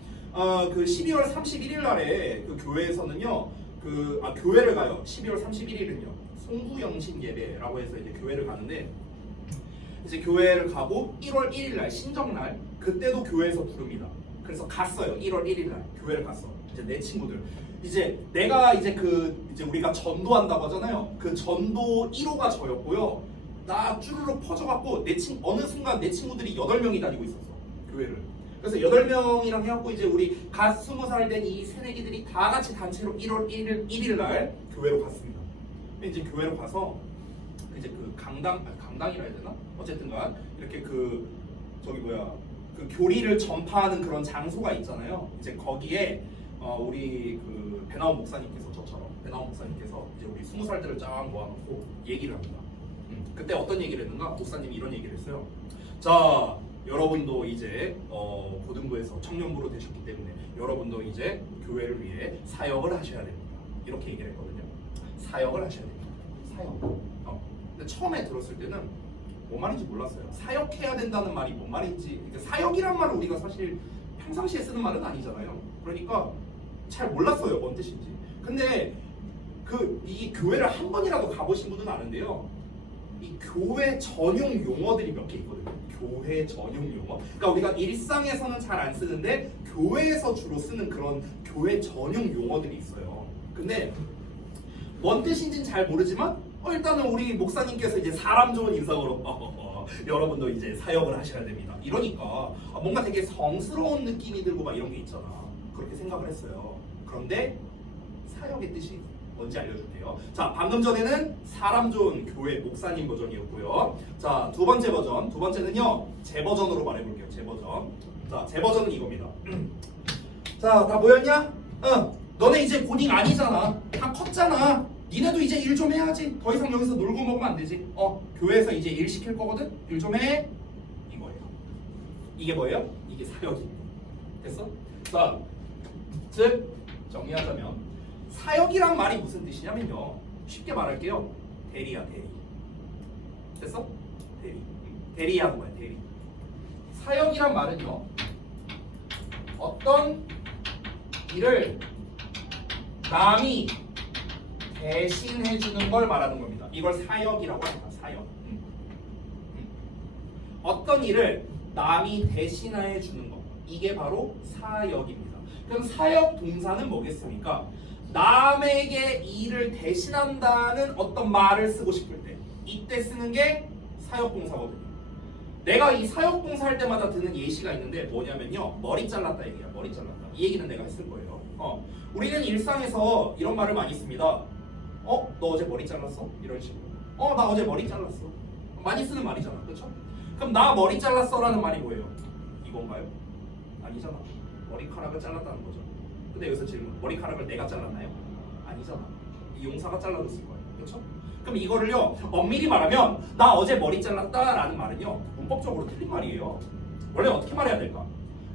그 12월 31일 날에 그 교회에서는요. 교회를 가요. 12월 31일은요. 송구영신 예배라고 해서 이제 교회를 가는데 이제 교회를 가고 1월 1일 날 신정날 그때도 교회에서 부릅니다. 그래서 갔어요. 1월 1일 날 교회를 갔어. 이제 내 친구들. 이제 내가 이제 이제 우리가 전도한다고 하잖아요. 그 전도 1호가 저였고요. 나 쭈르륵 퍼져갖고 어느 순간 내 친구들이 8명이 다니고 있었어. 교회를. 그래서 8명이랑 해갖고 이제 우리 갓 20살 된 이 새내기들이 다 같이 단체로 1월 1일 날 교회로 갔습니다. 이제 교회로 가서 이제 강당이라 해야 되나? 어쨌든간 이렇게 그 교리를 전파하는 그런 장소가 있잖아요. 이제 거기에 우리 그 배나온 목사님께서 이제 우리 20살들을 쫙 모아놓고 얘기를 합니다. 그때 어떤 얘기를 했는가? 목사님이 이런 얘기를 했어요. 자, 여러분도 이제 고등부에서 청년부로 되셨기 때문에 여러분도 이제 교회를 위해 사역을 하셔야 됩니다. 이렇게 얘기를 했거든요. 사역을 하셔야 됩니다. 사역. 근데 처음에 들었을 때는 뭔 말인지 몰랐어요. 사역해야 된다는 말이 뭔 말인지. 그러니까 사역이란 말은 우리가 사실 평상시에 쓰는 말은 아니잖아요. 그러니까 잘 몰랐어요. 뭔 뜻인지. 근데 이 교회를 한 번이라도 가보신 분은 아는데요. 이 교회 전용 용어들이 몇 개 있거든요. 교회 전용 용어. 그러니까 우리가 일상에서는 잘 안 쓰는데 교회에서 주로 쓰는 그런 교회 전용 용어들이 있어요. 근데 뭔 뜻인지는 잘 모르지만 일단은 우리 목사님께서 이제 사람 좋은 인상으로 여러분도 이제 사역을 하셔야 됩니다. 이러니까 뭔가 되게 성스러운 느낌이 들고 막 이런 게 있잖아. 그렇게 생각을 했어요. 그런데 사역의 뜻이 뭔지 알려줄게요. 자, 방금 전에는 사람 좋은 교회 목사님 버전이었고요. 자, 두 번째는요. 제 버전으로 말해볼게요. 제 버전. 자, 제 버전은 이겁니다. 자, 다 모였냐? 너네 이제 고딩 아니잖아. 다 컸잖아. 니네도 이제 일 좀 해야지. 더 이상 여기서 놀고 먹으면 안 되지. 교회에서 이제 일 시킬 거거든. 일 좀 해. 이거예요. 이게 뭐예요? 이게 사역입니다. 됐어? 자, 즉 정리하자면 사역이란 말이 무슨 뜻이냐면요. 쉽게 말할게요. 대리야, 대리. 됐어? 대리. 대리하는 거야, 대리. 사역이란 말은요. 어떤 일을 남이 대신해 주는 걸 말하는 겁니다. 이걸 사역이라고 합니다. 사역. 어떤 일을 남이 대신해 주는 것. 이게 바로 사역입니다. 그럼 사역 동사는 뭐겠습니까? 남에게 일을 대신한다는 어떤 말을 쓰고 싶을 때 이때 쓰는 게 사역동사거든요. 내가 이 사역동사 할 때마다 드는 예시가 있는데 뭐냐면요. 머리 잘랐다 얘기야. 머리 잘랐다. 이 얘기는 내가 했을 거예요. 우리는 일상에서 이런 말을 많이 씁니다. 너 어제 머리 잘랐어? 이런 식으로. 나 어제 머리 잘랐어. 많이 쓰는 말이잖아. 그렇죠? 그럼 나 머리 잘랐어 라는 말이 뭐예요? 이건가요? 아니잖아. 머리카락을 잘랐다는 거죠. 근데 여기서 지금 머리카락을 내가 잘랐나요? 아니잖아. 이 용사가 잘라줬을 거예요. 그렇죠? 그럼 이거를요 엄밀히 말하면 나 어제 머리 잘랐다라는 말은요 문법적으로 틀린 말이에요. 원래 어떻게 말해야 될까?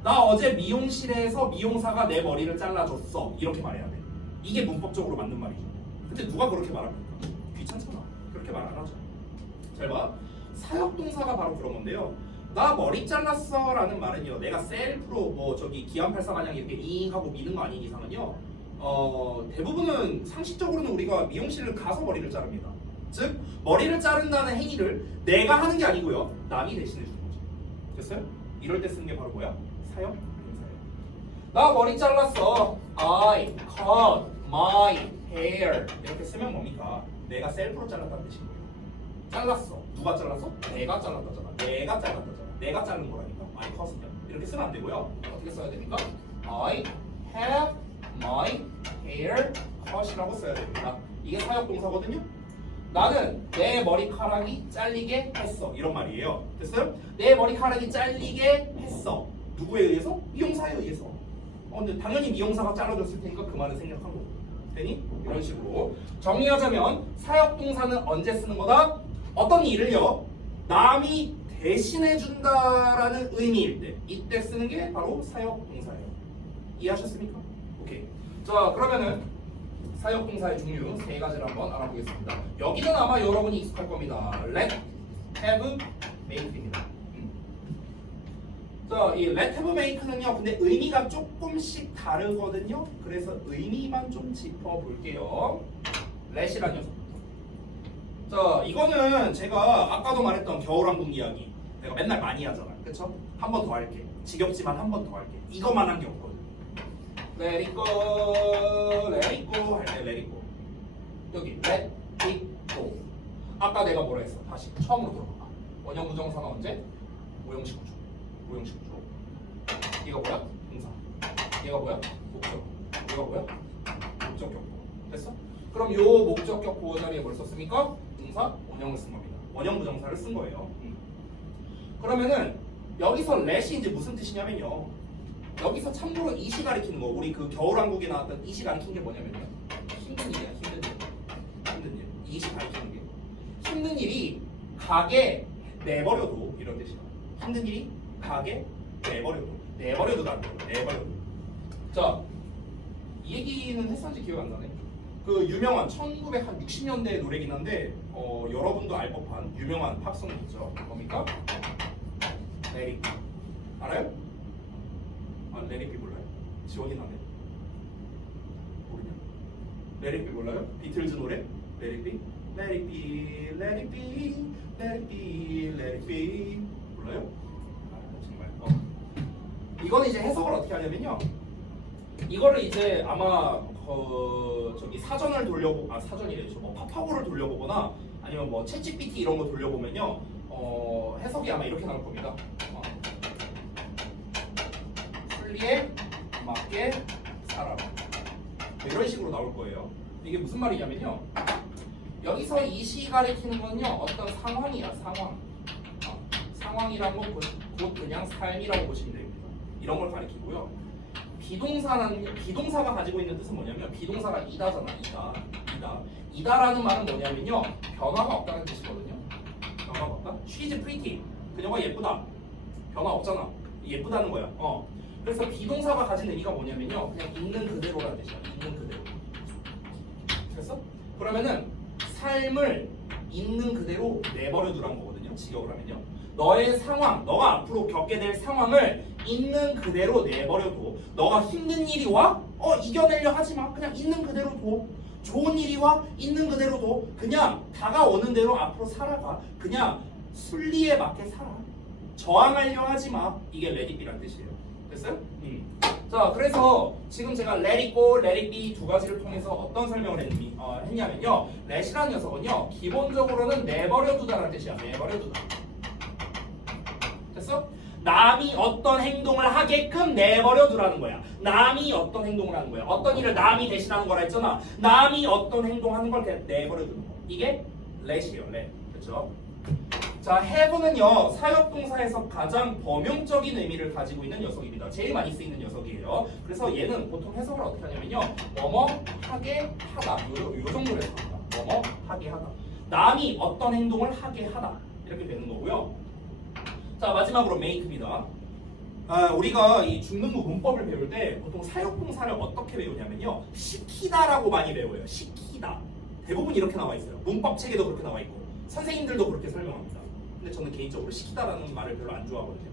나 어제 미용실에서 미용사가 내 머리를 잘라줬어 이렇게 말해야 돼. 이게 문법적으로 맞는 말이죠. 근데 누가 그렇게 말합니까? 귀찮잖아. 그렇게 말 안 하죠. 잘 봐. 사역동사가 바로 그런 건데요. 나 머리 잘랐어 라는 말은요 내가 셀프로 뭐 저기 기안84 마냥 이렇게 잉 하고 미는 거 아닌 이상은요 대부분은 상식적으로는 우리가 미용실을 가서 머리를 자릅니다. 즉 머리를 자른다는 행위를 내가 하는 게 아니고요 남이 대신해 주는 거죠. 됐어요? 이럴 때 쓰는 게 바로 뭐야? 사역 동사예요. 나 머리 잘랐어. I cut my hair 이렇게 쓰면 뭡니까? 내가 셀프로 잘랐다는 뜻인 거예요. 잘랐어. 누가 잘랐어? 내가 잘랐다잖아. 내가 잘랐다잖아. 내가 자른 거라니까. I cut은요. 이렇게 쓰면 안 되고요. 어떻게 써야 됩니까? I have my hair cut이라고 써야 됩니다. 이게 사역 동사거든요. 나는 내 머리카락이 잘리게 했어. 이런 말이에요. 됐어요? 내 머리카락이 잘리게 했어. 누구에 의해서? 미용사에 의해서. 근데 당연히 미용사가 잘라줬을 테니까 그 말은 생략한 거고. 되니? 이런 식으로 정리하자면 사역 동사는 언제 쓰는 거다? 어떤 일을요 남이 대신해 준다라는 의미일 때 이때 쓰는 게 바로 사역 동사예요. 이해하셨습니까? 오케이. 자 그러면은 사역 동사의 종류 세 가지를 한번 알아보겠습니다. 여기는 아마 여러분이 익숙할 겁니다. let, have, make입니다. 자, 이 let, have, make는요. 근데 의미가 조금씩 다르거든요. 그래서 의미만 좀 짚어볼게요. let이란 녀석. 자, 이거는 제가 아까도 말했던 겨울왕국 이야기. 내가 맨날 많이 하잖아. 그쵸? 한 번 더 할게. 지겹지만 한 번 더 할게. 이거만 한 게 없거든. let it go, let it go 할 때 let it go. 여기 let it go. 아까 내가 뭐라 했어? 다시 처음으로 들어봐. 원형 부정사가 언제? 오형식 구조. 오형식 구조. 이거 뭐야? 동사. 얘가 뭐야? 목적. 얘가 뭐야? 목적격. 됐어? 그럼 요 목적격 보호 자리에 뭘 썼습니까? 동사 원형을 쓴 겁니다. 원형 부정사를 쓴 거예요. 그러면은 여기서 let이 이제 무슨 뜻이냐면요. 여기서 참고로 이시 가리키는 거. 우리 그 겨울왕국에 나왔던 이시 가리키는 게 뭐냐면요. 힘든 일이야. 힘든 일. 힘든 일. 이시 가리키는 게. 힘든 일이 가게 내버려도 이런 뜻이야. 힘든 일이 가게 내버려도 안 돼. 내버려도. 자, 이 얘기는 했었는지 기억 안 나네. 그 유명한 1960년대 노래긴 한데 여러분도 알 법한 유명한 팝송이 있죠. 뭡니까? 레리. 알아요? 레리비 몰라요? 지원이 나네. 모르냐? 레리비 몰라요? 비틀즈 노래? 레리비? 레리비, 레리비, 레리비, 레리비 몰라요? 정말. 이거는 이제 해석을 어떻게 하냐면요. 이거를 이제 아마 저기 사전을 돌려보 사전이래죠. 뭐 파파고를 돌려보거나 아니면 뭐 챗GPT 이런 거 돌려보면요. 해석이 아마 이렇게 나올 겁니다. 순리에 맞게 살아라. 이런 식으로 나올 거예요. 이게 무슨 말이냐면요. 여기서 이 시 가리키는 건요. 어떤 상황이야. 상황이란 건 곧 그냥 삶이라고 보시면 됩니다. 이런 걸 가리키고요. 비동사가 가지고 있는 뜻은 뭐냐면 비동사가 이다잖아. 이다라는 말은 뭐냐면요. 변화가 없다는 뜻이거든요. 변화가 없다? She's pretty. 그녀가 예쁘다. 변화 없잖아. 예쁘다는 거야. 그래서 비동사가 가진 의미가 뭐냐면요. 그냥 있는 그대로라는 뜻이야. 있는 그대로. 됐어? 그러면은 삶을 있는 그대로 내버려 두라는 거거든요. 직역을 하면요. 너의 상황, 너가 앞으로 겪게 될 상황을 있는 그대로 내버려둬. 너가 힘든 일이 와? 이겨내려 하지 마. 그냥 있는 그대로 둬. 좋은 일이 와? 있는 그대로 둬. 그냥 다가오는 대로 앞으로 살아가. 그냥 순리에 맞게 살아. 저항하려 하지 마. 이게 let it be란 뜻이에요. 됐어요? 자, 그래서 지금 제가 let it go, let it be 두 가지를 통해서 어떤 설명을 했냐면요. let이라는 녀석은요. 기본적으로는 내버려 두다라는 뜻이야. 내버려 두다. 됐어? 남이 어떤 행동을 하게끔 내버려 두라는 거야. 남이 어떤 행동을 하는 거야. 어떤 일을 남이 대신하는 거라 했잖아. 남이 어떤 행동하는 걸 그냥 내버려 두는 거. 이게 let이에요. let. 그렇죠? 자, have는요. 사역동사에서 가장 범용적인 의미를 가지고 있는 녀석입니다. 제일 많이 쓰이는 녀석이에요. 그래서 얘는 보통 해석을 어떻게 하냐면요. 뭐뭐 하게 하다. 요 정도로 해석합니다. 뭐뭐 하게 하다. 남이 어떤 행동을 하게 하다 이렇게 되는 거고요. 자 마지막으로 make입니다. 우리가 이 중등부 문법을 배울 때 보통 사역동사를 어떻게 배우냐면요, 시키다라고 많이 배워요. 시키다. 대부분 이렇게 나와 있어요. 문법 책에도 그렇게 나와 있고 선생님들도 그렇게 설명합니다. 근데 저는 개인적으로 시키다라는 말을 별로 안 좋아하거든요.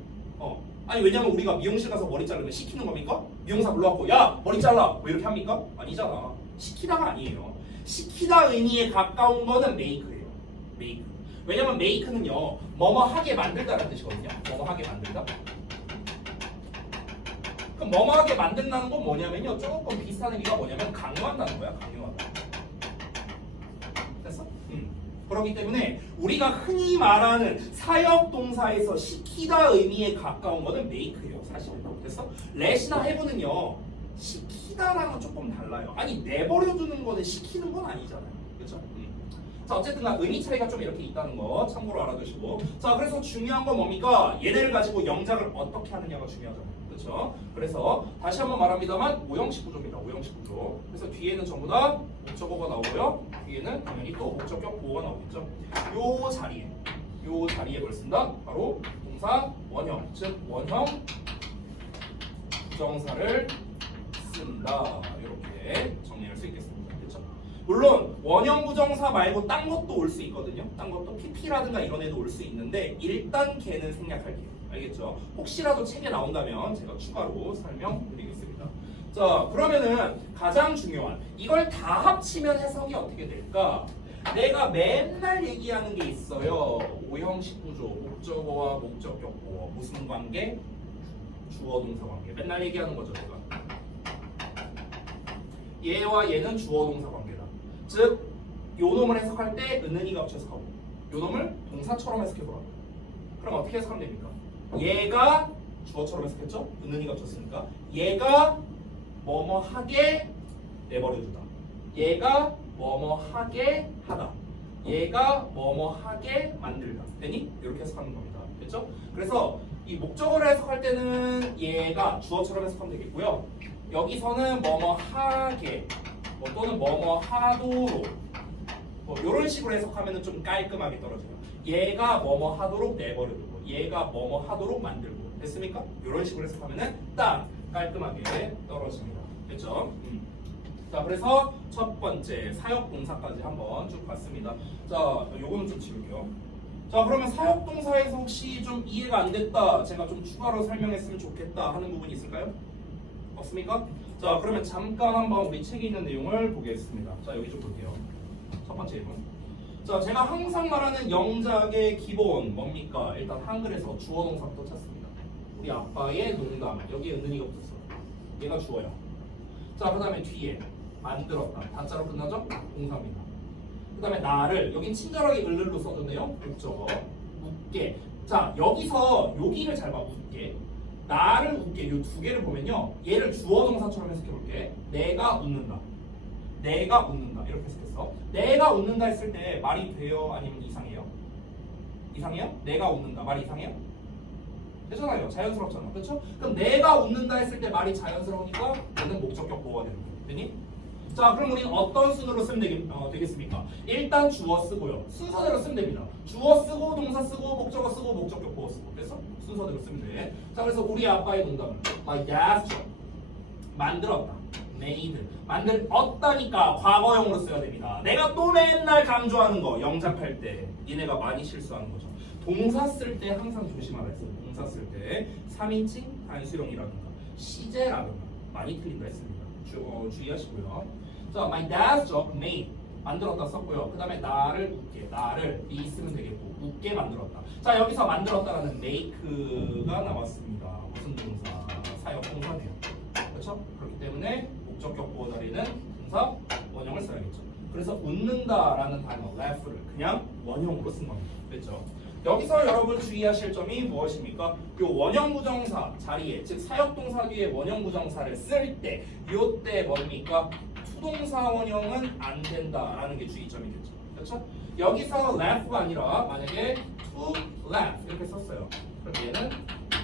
아니 왜냐면 우리가 미용실 가서 머리 자르면 시키는 겁니까? 미용사 불러갖고 야 머리 잘라 뭐 이렇게 합니까? 아니잖아. 시키다가 아니에요. 시키다 의미에 가까운 거는 make예요. make. 왜냐면 make는요 뭐뭐 하게 만들다라는 뜻이거든요. 뭐뭐 하게 만들다. 그럼 뭐뭐 하게 만든다는 건 뭐냐면요, 조금 비슷한 의미가 뭐냐면 강요한다는 거야. 강요한다. 됐어? 그렇기 때문에 우리가 흔히 말하는 사역 동사에서 시키다 의미에 가까운 거는 make예요. 사실은. 됐어? let이나 have는요 시키다랑은 조금 달라요. 아니 내버려두는 거는 시키는 건 아니잖아요. 그렇죠? 자 어쨌든 의미 차이가 좀 이렇게 있다는 거 참고로 알아두시고, 자 그래서 중요한 건 뭡니까? 얘네를 가지고 영작을 어떻게 하느냐가 중요하잖아요. 그렇죠? 그래서 다시 한번 말합니다만 오형식 구조입니다. 오형식 구조. 그래서 뒤에는 전부 다 목적어가 나오고요. 뒤에는 당연히 또 목적격 보어가 나오겠죠. 요 자리에 뭘 쓴다? 바로 동사 원형, 즉 원형 부정사를 쓴다. 이렇게 정리할 수 있겠습니다. 그렇죠? 물론 원형 부정사 말고 딴 것도 올 수 있거든요. 딴 것도 PP라든가 이런 애도 올 수 있는데 일단 걔는 생략할게요. 알겠죠? 혹시라도 책에 나온다면 제가 추가로 설명드리겠습니다. 자, 그러면은 가장 중요한 이걸 다 합치면 해석이 어떻게 될까? 내가 맨날 얘기하는 게 있어요. 오형식 구조, 목적어와 목적격 보어, 무슨 관계? 주어 동사 관계. 맨날 얘기하는 거죠, 제가. 얘와 얘는 주어 동사 관계다. 즉, 요 놈을 해석할 때 은은이가 합쳐서 하고, 요 놈을 동사처럼 해석해 보라고. 그럼 어떻게 해석하면 됩니까? 얘가 주어처럼 해석했죠? 은은이가 합쳤으니까. 얘가 뭐뭐 하게 내버려두다. 얘가 뭐뭐 하게 하다. 얘가 뭐뭐 하게 만들다. 되니? 이렇게 해석하는 겁니다. 됐죠? 그래서 이 목적어를 해석할 때는 얘가 주어처럼 해석하면 되겠고요. 여기서는 뭐뭐 하게 또는 뭐뭐 하도록 이런 식으로 해석하면 좀 깔끔하게 떨어져요. 얘가 뭐뭐 하도록 내버려두고 얘가 뭐뭐 하도록 만들고. 됐습니까? 이런 식으로 해석하면 딱 깔끔하게 떨어집니다. 됐죠? 자, 그래서 첫 번째 사역동사까지 한번 쭉 봤습니다. 자, 요거는 좀 지울게요. 자, 그러면 사역동사에서 혹시 좀 이해가 안 됐다, 제가 좀 추가로 설명했으면 좋겠다 하는 부분이 있을까요? 없습니까? 자, 그러면 잠깐 한번 우리 책에 있는 내용을 보겠습니다. 자, 여기 좀 볼게요. 첫 번째 부분. 자, 제가 항상 말하는 영작의 기본 뭡니까? 일단 한글에서 주어 동사부터 찾습니다. 우리 아빠의 농담. 여기에 은은이가 붙었어. 얘가 주어요. 자, 그 다음에 뒤에 만들었다. 다자로 끝나죠? 동사입니다. 그 다음에 나를, 여긴 친절하게 을을로 써줬네요. 목적어. 웃게. 자, 여기서 여기를 잘 봐. 웃게. 나를 웃게. 요 두 개를 보면요, 얘를 주어 동사처럼 해석해 볼게. 내가 웃는다. 내가 웃는다. 이렇게 해석했어. 내가 웃는다 했을 때 말이 돼요? 아니면 이상해요? 이상해요? 내가 웃는다. 말이 이상해요? 되잖아요. 자연스럽잖아. 그렇죠? 그럼 내가 웃는다 했을 때 말이 자연스러우니까 얘는 목적격 보호가 되는 거예요. 되니? 자, 그럼 우리는 어떤 순으로 쓰면 되겠습니까? 일단 주어 쓰고요. 순서대로 쓰면 됩니다. 주어 쓰고 동사 쓰고 목적어 쓰고 목적격 보호 쓰고. 그래서 순서대로 쓰면 돼. 자, 그래서 우리 아빠의 농담을 My dad's job. 만들었다. made. 만들었다니까 과거형으로 써야 됩니다. 내가 또 맨날 강조하는 거 영작할 때 얘네가 많이 실수하는 거죠. 동사 쓸 때 항상 조심하라 했어요. 동사 쓸 때 3인칭 단수형이라든가 시제라든가 많이 틀린다 했습니다. 주의하시고요. 자, my dad's job made. 만들었다 썼고요. 그 다음에 나를 웃게, 나를 be 쓰면 되겠고 웃게 만들었다. 자, 여기서 만들었다라는 make가 나왔습니다. 무슨 동사? 사역 동사네요. 그렇죠? 그렇기 때문에 목적격 보호 자리는 동사 원형을 써야겠죠. 그래서 웃는다라는 단어 laugh를 그냥 원형으로 쓴 겁니다. 그렇죠? 여기서 여러분 주의하실 점이 무엇입니까? 이 원형 부정사 자리에, 즉 사역 동사 뒤에 원형 부정사를 쓸 때 이때 뭡니까? 투동사 원형은 안 된다라는 게 주의점이겠죠. 그렇죠? 여기서 laugh가 아니라 만약에 to laugh 이렇게 썼어요. 그럼 얘는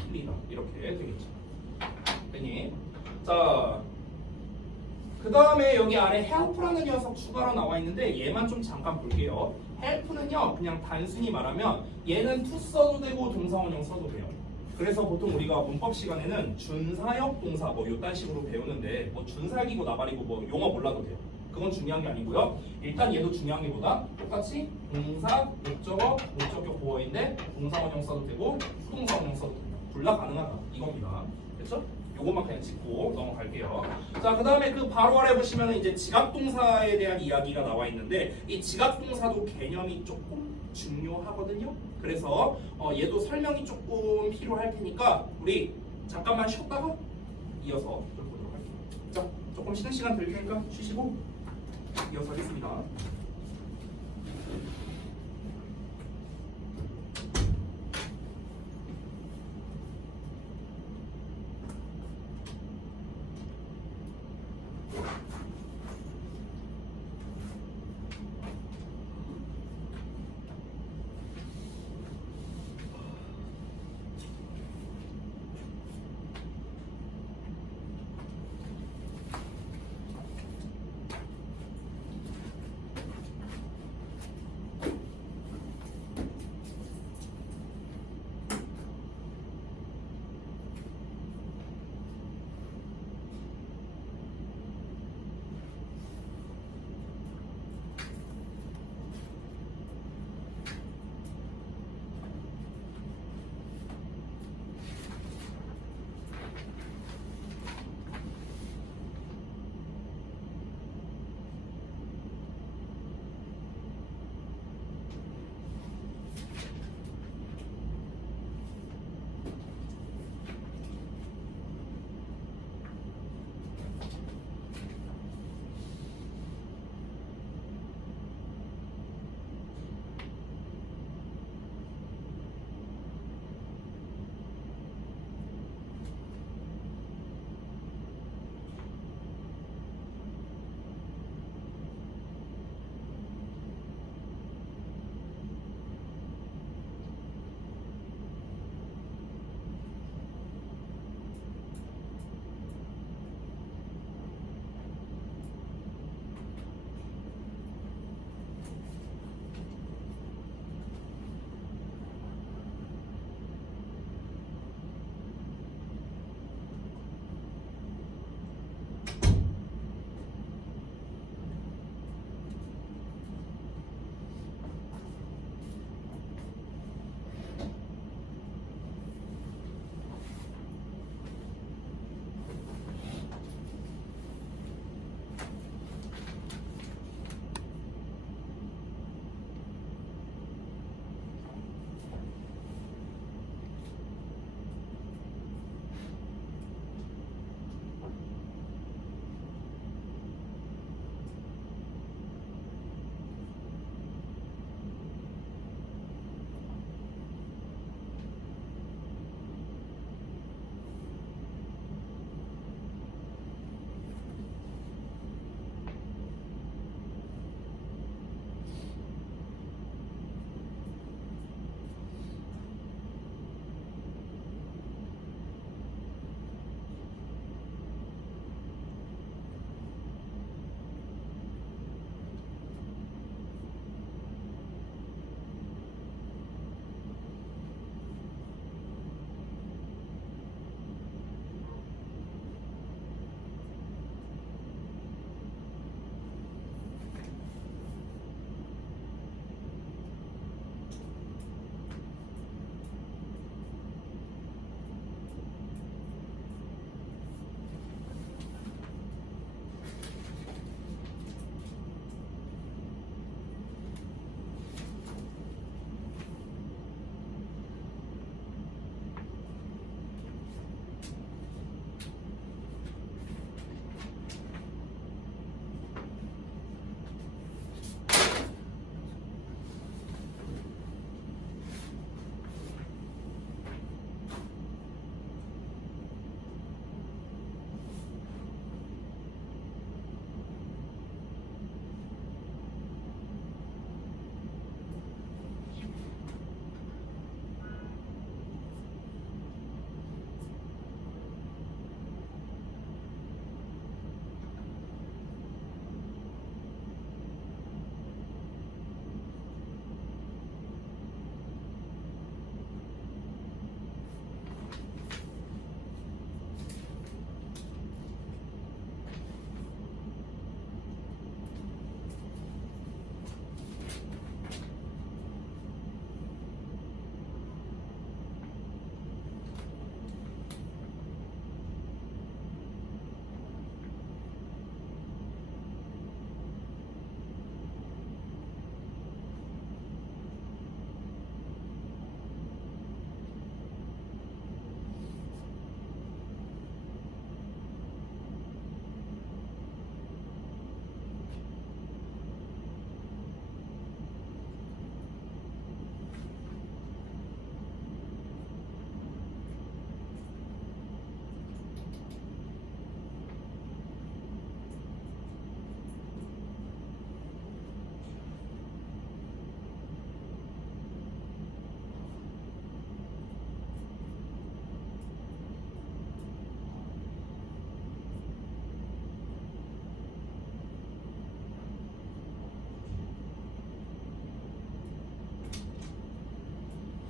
틀리다 이렇게 되겠죠. 되니? 자, 그 다음에 여기 아래 help라는 녀석 추가로 나와 있는데 얘만 좀 잠깐 볼게요. help는요 그냥 단순히 말하면 얘는 to 써도 되고 동사원형 써도 돼요. 그래서 보통 우리가 문법 시간에는 준사역 동사 뭐 요딴 식으로 배우는데 뭐 준사역이고 나발이고 뭐 용어 몰라도 돼요. 그건 중요한 게 아니고요. 일단 얘도 중요한 게 뭐다? 똑같이 동사, 목적어, 목적격 보어인데 동사원형 써도 되고 수동사원형 써도 된다. 둘 다 가능하다. 이겁니다. 됐죠? 요것만 그냥 짚고 넘어갈게요. 자, 그 다음에 그 바로 아래 보시면 이제 지각동사에 대한 이야기가 나와 있는데 이 지각동사도 개념이 조금 중요하거든요. 그래서 얘도 설명이 조금 필요할 테니까 우리 잠깐만 쉬었다가 이어서 보도록 할게요. 자, 조금 쉬는 시간 들 테니까 쉬시고 이어서 하겠습니다.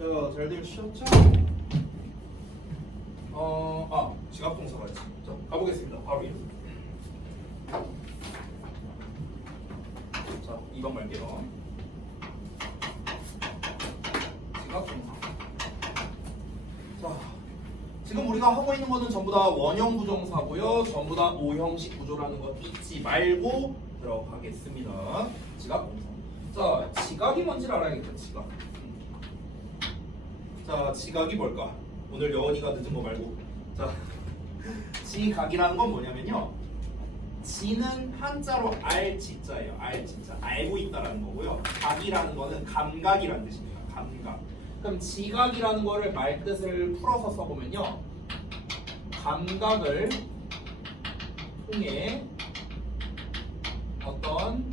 자, 잘들 쉬었죠? 지각 동사 가야지. 자, 가보겠습니다. 바로 이름. 자, 2번 갈게요. 지각 동사. 자, 지금 우리가 하고 있는 거는 전부 다 원형 부정사고요. 전부 다 오형식 구조라는 거 잊지 말고 들어가겠습니다. 지각 동사. 자, 지각이 뭔지를 알아야겠죠. 지각. 자, 지각이 뭘까? 오늘 여원이가 늦은 거 말고. 자, 지각이라는 건 뭐냐면요. 지는 한자로 알지자예요. 알지자. 알고 있다라는 거고요. 각이라는 거는 감각이라는 뜻입니다. 감각. 그럼 지각이라는 거를 말뜻을 풀어서 써보면요. 감각을 통해 어떤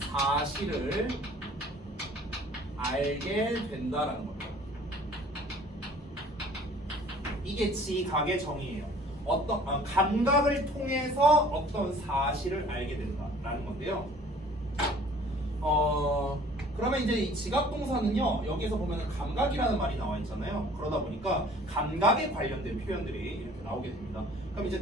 사실을 알게 된다라는 겁니다. 이게 지각의 정의예요. 감각을 통해서 어떤 사실을 알게 된다라는 건데요. 그러면 이제 이 지각 동사는요. 여기서 보면 감각이라는 말이 나와 있잖아요. 그러다 보니까 감각에 관련된 표현들이 이렇게 나오게 됩니다. 그럼 이제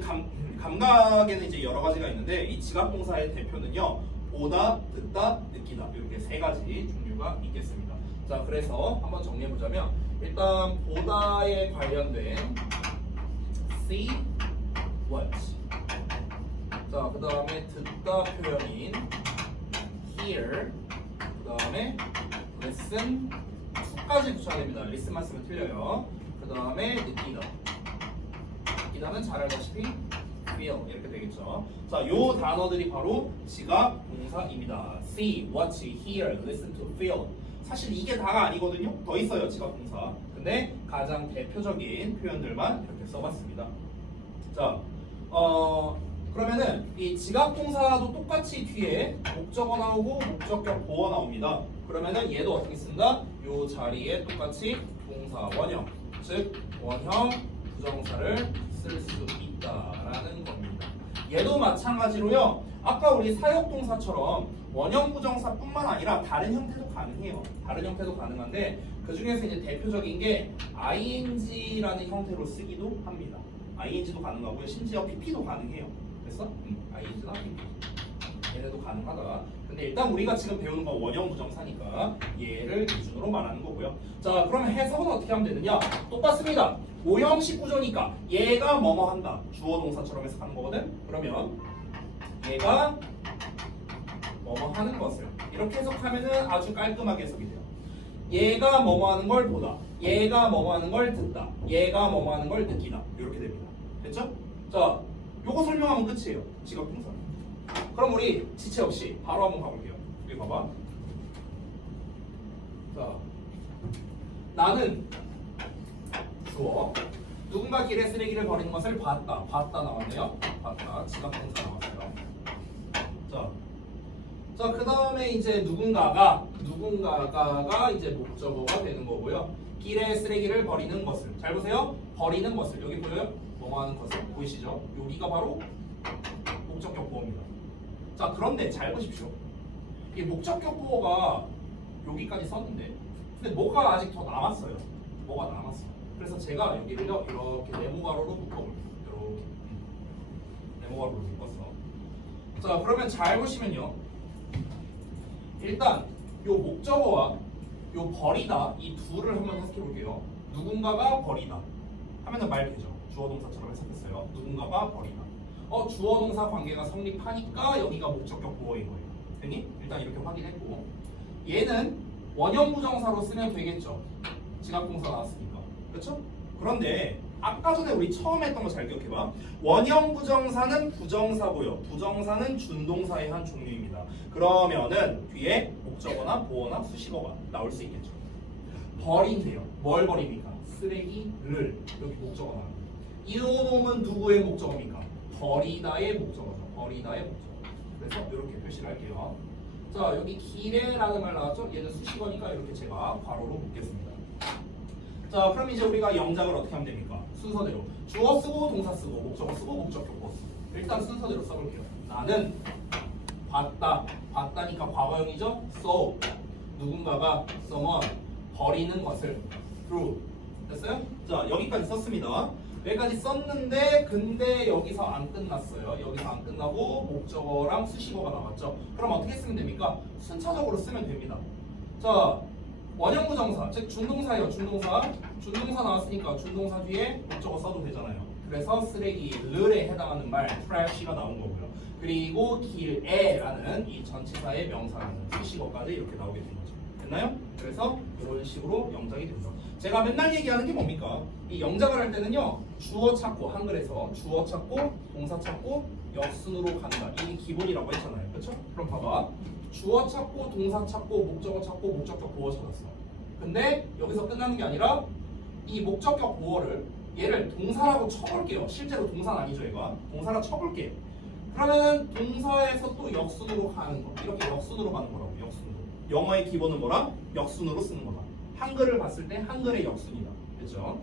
감각에는 이제 여러 가지가 있는데 이 지각 동사의 대표는요. 보다, 듣다, 느끼다 이렇게 세 가지 종류가 있겠습니다. 자, 그래서 한번 정리해 보자면 일단 보다에 관련된 see, watch. 자, 그 다음에 듣다 표현인 hear. 그 다음에 listen, 2까지 붙여야 됩니다. listen만 쓰면 틀려요. 그 다음에 느끼다. 느끼다는 잘 알다시피 feel 이렇게 되겠죠. 자, 요 단어들이 바로 지각 동사입니다. see, watch, hear, listen to, feel. 사실 이게 다가 아니거든요. 더 있어요, 지각 동사. 근데 가장 대표적인 표현들만 이렇게 써봤습니다. 자, 그러면은 이 지각 동사도 똑같이 뒤에 목적어 나오고 목적격 보어 나옵니다. 그러면은 얘도 어떻게 쓴다? 요 자리에 똑같이 동사 원형, 즉 원형 부정사를 쓸 수 있다라는 겁니다. 얘도 마찬가지로요. 아까 우리 사역 동사처럼 원형 부정사뿐만 아니라 다른 형태도 가능해요. 다른 형태도 가능한데 그 중에서 이제 대표적인 게 ing라는 형태로 쓰기도 합니다. ing도 가능하고요. 심지어 pp도 가능해요. 그래서 ing나 pp 얘네도 가능하다. 근데 일단 우리가 지금 배우는 건 원형 부정사니까 얘를 기준으로 말하는 거고요. 자, 그러면 해석은 어떻게 하면 되느냐? 똑같습니다. 오형식 구조니까 얘가 뭐뭐 한다. 주어 동사처럼 해석하는 거거든. 그러면 얘가 뭐뭐 하는 것을 이렇게 해석하면은 아주 깔끔하게 해석이 돼요. 얘가 뭐뭐 하는 걸 보다. 얘가 뭐뭐 하는 걸 듣다. 얘가 뭐뭐 하는 걸 느끼다. 이렇게 됩니다. 됐죠? 자, 요거 설명하면 끝이에요. 지각 동사. 그럼 우리 지체 없이 바로 한번 가볼게요. 여기 봐봐. 자, 나는 주어 누군가 길에 쓰레기를 버리는 것을 봤다. 봤다 나왔네요. 봤다. 지각 동사 나왔어요. 자, 그 다음에 이제 누군가가 이제 목적어가 되는 거고요. 길에 쓰레기를 버리는 것을. 잘 보세요. 버리는 것을. 여기 보여요? 뭐 하는 것을. 보이시죠? 여기가 바로 목적격 보어입니다. 자, 그런데 잘 보십시오. 이 목적격 보어가 여기까지 썼는데 근데 뭐가 아직 더 남았어요. 뭐가 남았어요. 그래서 제가 여기를 이렇게 네모가로로 묶어볼게요. 이렇게 네모가로로 묶었어. 자, 그러면 잘 보시면요. 일단 요 목적어와 요 버리다 이 둘을 한번 해석해 볼게요. 누군가가 버리다 하면은 말 되죠. 주어 동사처럼 해석했어요. 누군가가 버리다. 주어 동사 관계가 성립하니까 여기가 목적격 보어인 거예요. 됐니? 일단 이렇게 확인했고 얘는 원형 부정사로 쓰면 되겠죠. 지각 동사 나왔으니까. 그렇죠? 그런데 아까 전에 우리 처음 했던 거 잘 기억해봐. 원형 부정사는 부정사고요. 부정사는 준동사의 한 종류입니다. 그러면은 뒤에 목적어나 보어나 수식어가 나올 수 있겠죠. 버린대요. 뭘 버립니까? 쓰레기를. 여기 목적어 나옵니다. 이놈은 누구의 목적어입니까? 버리다의 목적어죠. 버리다의 목적어. 그래서 이렇게 표시를 할게요. 자, 여기 길에라는 말 나왔죠? 얘는 수식어니까 이렇게 제가 괄호로 묶겠습니다. 자, 그럼 이제 우리가 영작을 어떻게 하면 됩니까? 순서대로 주어 쓰고 동사 쓰고 목적어 쓰고 목적격 보어 쓰고. 일단 순서대로 써볼게요. 나는 봤다. 봤다니까 과거형이죠? So 누군가가 someone 버리는 것을 through. 됐어요? 자, 여기까지 썼습니다. 여기까지 썼는데 근데 여기서 안 끝났어요. 여기서 안 끝나고 목적어랑 수식어가 나왔죠. 그럼 어떻게 쓰면 됩니까? 순차적으로 쓰면 됩니다. 자, 원형 부정사, 즉 준동사예요. 준동사 나왔으니까 준동사 뒤에 목적어 써도 되잖아요. 그래서 쓰레기를에 해당하는 말 trash가 나온 거고요. 그리고 길에라는 이 전치사의 명사라는 수식어까지 이렇게 나오게 된 거죠. 됐나요? 그래서 이런 식으로 영작이 된다. 제가 맨날 얘기하는 게 뭡니까? 이 영작을 할 때는요, 주어 찾고 한글에서 주어 찾고 동사 찾고 역순으로 간다. 이게 기본이라고 했잖아요. 그렇죠? 그럼 봐봐. 주어 찾고 동사 찾고 목적어 찾고 목적격 보어 찾았어. 근데 여기서 끝나는 게 아니라 이 목적격 보어를 얘를 동사라고 쳐볼게요. 실제로 동사는 아니죠, 얘가. 동사라 쳐볼게. 그러면 동사에서 또 역순으로 가는 거. 이렇게 역순으로 가는 거라고. 역순으로. 영어의 기본은 뭐라? 역순으로 쓰는 거다. 한글을 봤을 때 한글의 역순이다. 그렇죠?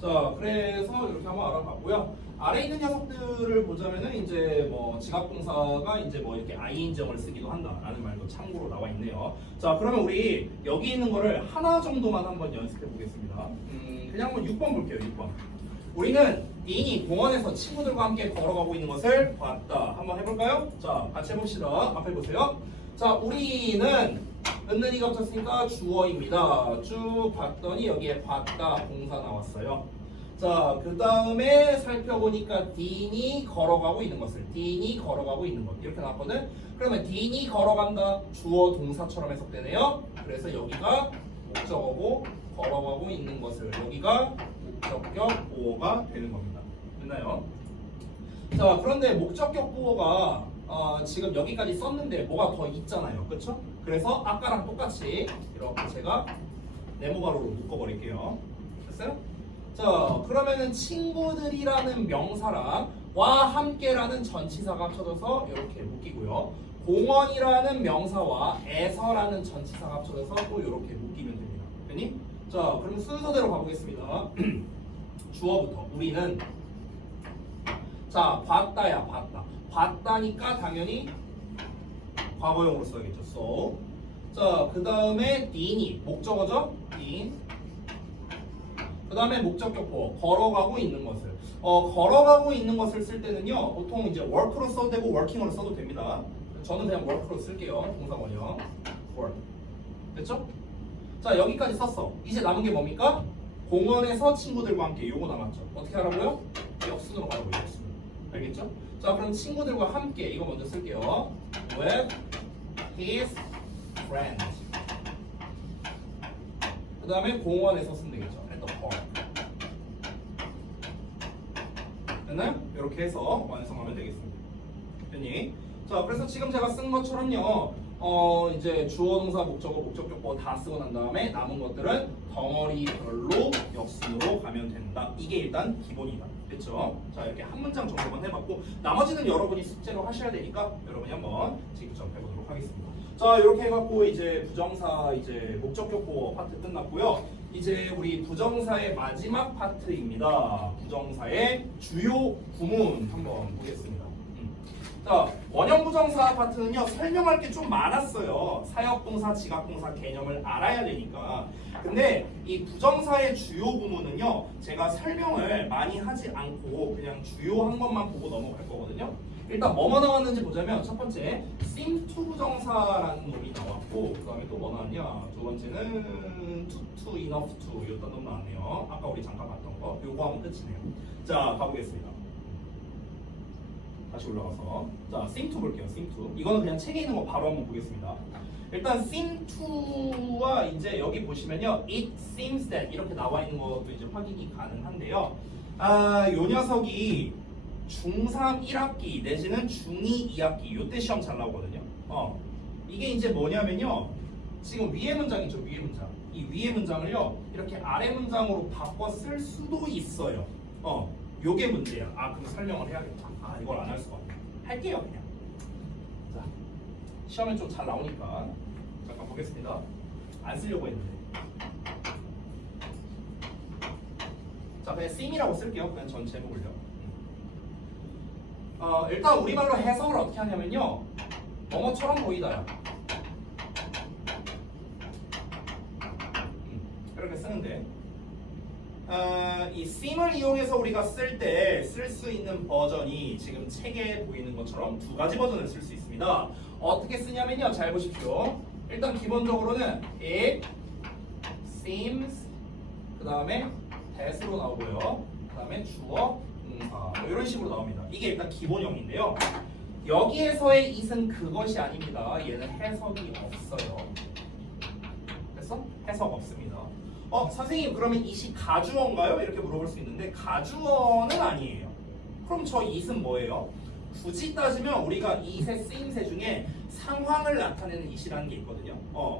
자, 그래서 이렇게 한번 알아봤고요. 아래 있는 녀석들을 보자면은 이제 뭐 지각동사가 이제 뭐 이렇게 ing형을 쓰기도 한다라는 말도 참고로 나와 있네요. 자, 그러면 우리 여기 있는 거를 하나 정도만 한번 연습해 보겠습니다. 그냥 한번 6번 볼게요. 6번. 우리는 딘이 공원에서 친구들과 함께 걸어가고 있는 것을 봤다. 한번 해볼까요? 자, 같이 해봅시다. 앞에 보세요. 자, 우리는 은는이가 붙었으니까 주어입니다. 쭉 봤더니 여기에 봤다 동사 나왔어요. 자, 그 다음에 살펴보니까 딘이 걸어가고 있는 것을 딘이 걸어가고 있는 것 이렇게 나왔거든. 그러면 딘이 걸어간다 주어 동사처럼 해석되네요. 그래서 여기가 목적어고 걸어가고 있는 것을 여기가 목적격 보어가 되는 겁니다. 됐나요? 자, 그런데 목적격 보어가 지금 여기까지 썼는데 뭐가 더 있잖아요. 그렇죠? 그래서 아까랑 똑같이 이렇게 제가 네모가로로 묶어버릴게요. 됐어요? 자, 그러면은 친구들이라는 명사랑 와 함께라는 전치사가 합쳐져서 이렇게 묶이고요. 공원이라는 명사와 에서라는 전치사가 합쳐져서 또 이렇게 묶이면 됩니다. 됐니? 자, 그럼 순서대로 가보겠습니다. 주어부터 우리는 자, 봤다야 봤다. 봤다니까 당연히 과거형으로 써야겠죠. So. 자, 그 다음에 딘이 목적어죠. 딘. 그 다음에 목적격 보어 걸어가고 있는 것을 걸어가고 있는 것을 쓸 때는요 보통 이제 work로 써도 되고 working으로 써도 됩니다. 저는 그냥 work로 쓸게요. 동사원형 work. 됐죠? 자, 여기까지 썼어. 이제 남은 게 뭡니까? 공원에서 친구들과 함께 요거 남았죠. 어떻게 하라고요? 역순으로 가라고요. 역순. 알겠죠? 자, 그럼 친구들과 함께 이거 먼저 쓸게요. with his friends. 그 다음에 공원에서 쓰면 되겠죠. at the park. 됐나요? 이렇게 해서 완성하면 되겠습니다. 됐니? 자, 그래서 지금 제가 쓴 것처럼요. 이제 주어, 동사, 목적어, 목적격 보어 다 쓰고 난 다음에 남은 것들은 덩어리별로 역순으로 가면 된다. 이게 일단 기본이다. 됐죠? 자, 이렇게 한 문장 정도만 해봤고 나머지는 여러분이 숙제로 하셔야 되니까 여러분이 한번 직접 해보도록 하겠습니다. 자, 이렇게 해갖고 이제 부정사 이제 목적격 보어 파트 끝났고요. 이제 우리 부정사의 마지막 파트입니다. 부정사의 주요 구문 한번 보겠습니다. 자, 원형 부정사 파트는요 설명할 게 좀 많았어요. 사역동사, 지각동사 개념을 알아야 되니까. 근데 이 부정사의 주요 구문은요 제가 설명을 많이 하지 않고 그냥 주요한 것만 보고 넘어갈 거거든요. 일단 뭐뭐 나왔는지 보자면 첫 번째 seem to 부정사라는 놈이 나왔고 그 다음에 또 뭐 나왔냐, 두 번째는 to, enough to 이었던 놈 나왔네요. 아까 우리 잠깐 봤던 거 요거 하면 끝이네요. 자, 가보겠습니다. 다시 올라가서 자, seem to 볼게요. seem to 이거는 그냥 책에 있는 거 바로 한번 보겠습니다. 일단 seem to와 이제 여기 보시면요 it seems that 이렇게 나와 있는 것도 이제 확인이 가능한데요. 요 녀석이 중3 1학기 내지는 중2 2학기 요때 시험 잘 나오거든요. 이게 이제 뭐냐면요 지금 위에 문장이죠. 위에 문장 이 위에 문장을요 이렇게 아래 문장으로 바꿔 쓸 수도 있어요. 요게 문제야. 그럼 설명을 해야겠다. 이걸 안 할 수가 없네. 할게요 그냥. 자, 시험에 좀 잘 나오니까 잠깐 보겠습니다. 안 쓰려고 했는데. 자, 그냥 seem이라고 쓸게요. 그냥 전체 제목을요. 일단 우리말로 해석을 어떻게 하냐면요 뭐뭐처럼 보이다야. 하는데 이 seem을 이용해서 우리가 쓸 때 쓸 수 있는 버전이 지금 책에 보이는 것처럼 두 가지 버전을 쓸 수 있습니다. 어떻게 쓰냐면요. 잘 보십시오. 일단 기본적으로는 it seems 그 다음에 that으로 나오고요. 그 다음에 주어, 동사 뭐 이런 식으로 나옵니다. 이게 일단 기본형인데요. 여기에서의 it은 그것이 아닙니다. 얘는 해석이 없어요. 됐어? 해석 없습니다. 선생님 그러면 it이 가주어인가요? 이렇게 물어볼 수 있는데 가주어는 아니에요. 그럼 저 it은 뭐예요? 굳이 따지면 우리가 it의 쓰임새 중에 상황을 나타내는 it이라는 게 있거든요.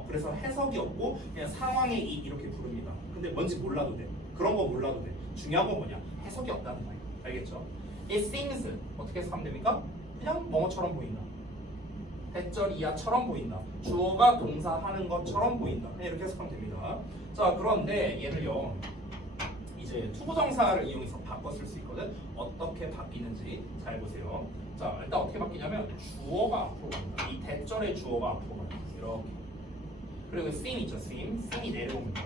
그래서 해석이 없고 그냥 상황의 it 이렇게 부릅니다. 근데 뭔지 몰라도 돼. 그런 거 몰라도 돼. 중요한 건 뭐냐? 해석이 없다는 거예요. 알겠죠? it seems 어떻게 해석하면 됩니까? 그냥 뭐뭐처럼 보인다. 대절 이하처럼 보인다. 주어가 동사하는 것처럼 보인다. 그냥 이렇게 해석하면 됩니다. 자, 그런데 얘를요 이제 투부정사를 이용해서 바꿔 쓸 수 있거든. 어떻게 바뀌는지 잘 보세요. 자, 일단 어떻게 바뀌냐면 주어가 앞으로 간다. 이 대절의 주어가 앞으로 간다. 이렇게. 그리고 seem 있죠. seem이 내려옵니다.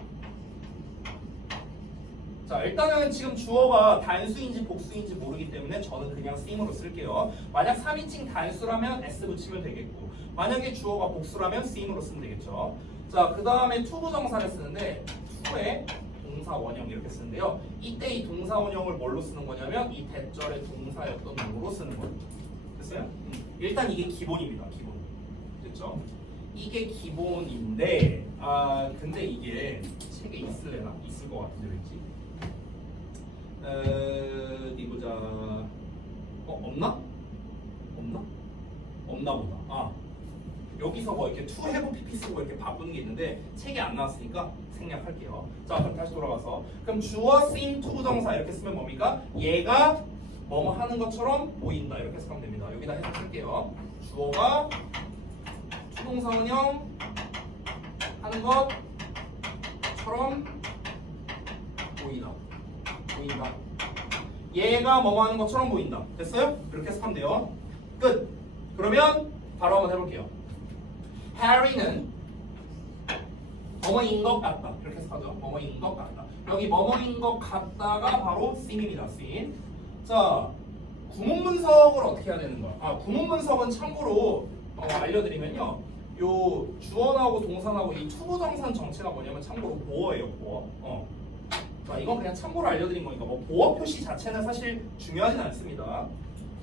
자, 일단은 지금 주어가 단수인지 복수인지 모르기 때문에 저는 그냥 seem으로 쓸게요. 만약 3인칭 단수라면 s 붙이면 되겠고, 만약에 주어가 복수라면 seem으로 쓰면 되겠죠. 자, 그 다음에 투부정사를 쓰는데 to에 동사 원형 이렇게 쓰는데요. 이때 이 동사 원형을 뭘로 쓰는 거냐면 이 대절의 동사였던 놈으로 쓰는 거예요. 됐어요? 일단 이게 기본입니다. 기본. 됐죠? 이게 기본인데 근데 이게 책에 있을래나? 있을 것 같은데 왠지. 어디 보자. 없나? 없나 보다. 여기서 뭐 이렇게 to have pp 쓰고 이렇게 바꾸는 게 있는데 책에 안 나왔으니까 생략할게요. 자, 그럼 다시 돌아가서 그럼 주어 seem 투부정사 이렇게 쓰면 뭡니까? 얘가 뭐뭐 하는 것처럼 보인다 이렇게 해석하면 됩니다. 여기다 해석할게요. 주어가 투동사 원형 하는 것처럼 보인다. 얘가 뭐뭐 하는 것처럼 보인다. 됐어요? 그렇게 해석하면 돼요. 끝. 그러면 바로 한번 해볼게요. 해리는 뭐뭐인 것 같다. 이렇게 해석하죠. 뭐뭐인 것 같다. 여기 뭐뭐인 것 같다가 바로 seem입니다. seem. 자, 구문분석을 어떻게 해야 되는 거야? 구문분석은 참고로 알려드리면요. 요 주어 나오고 동사 나오고 이 투부정사는 정체가 뭐냐면 참고로 보어예요. 보어. 자, 이건 그냥 참고로 알려드린 거니까 뭐 보어 표시 자체는 사실 중요하진 않습니다.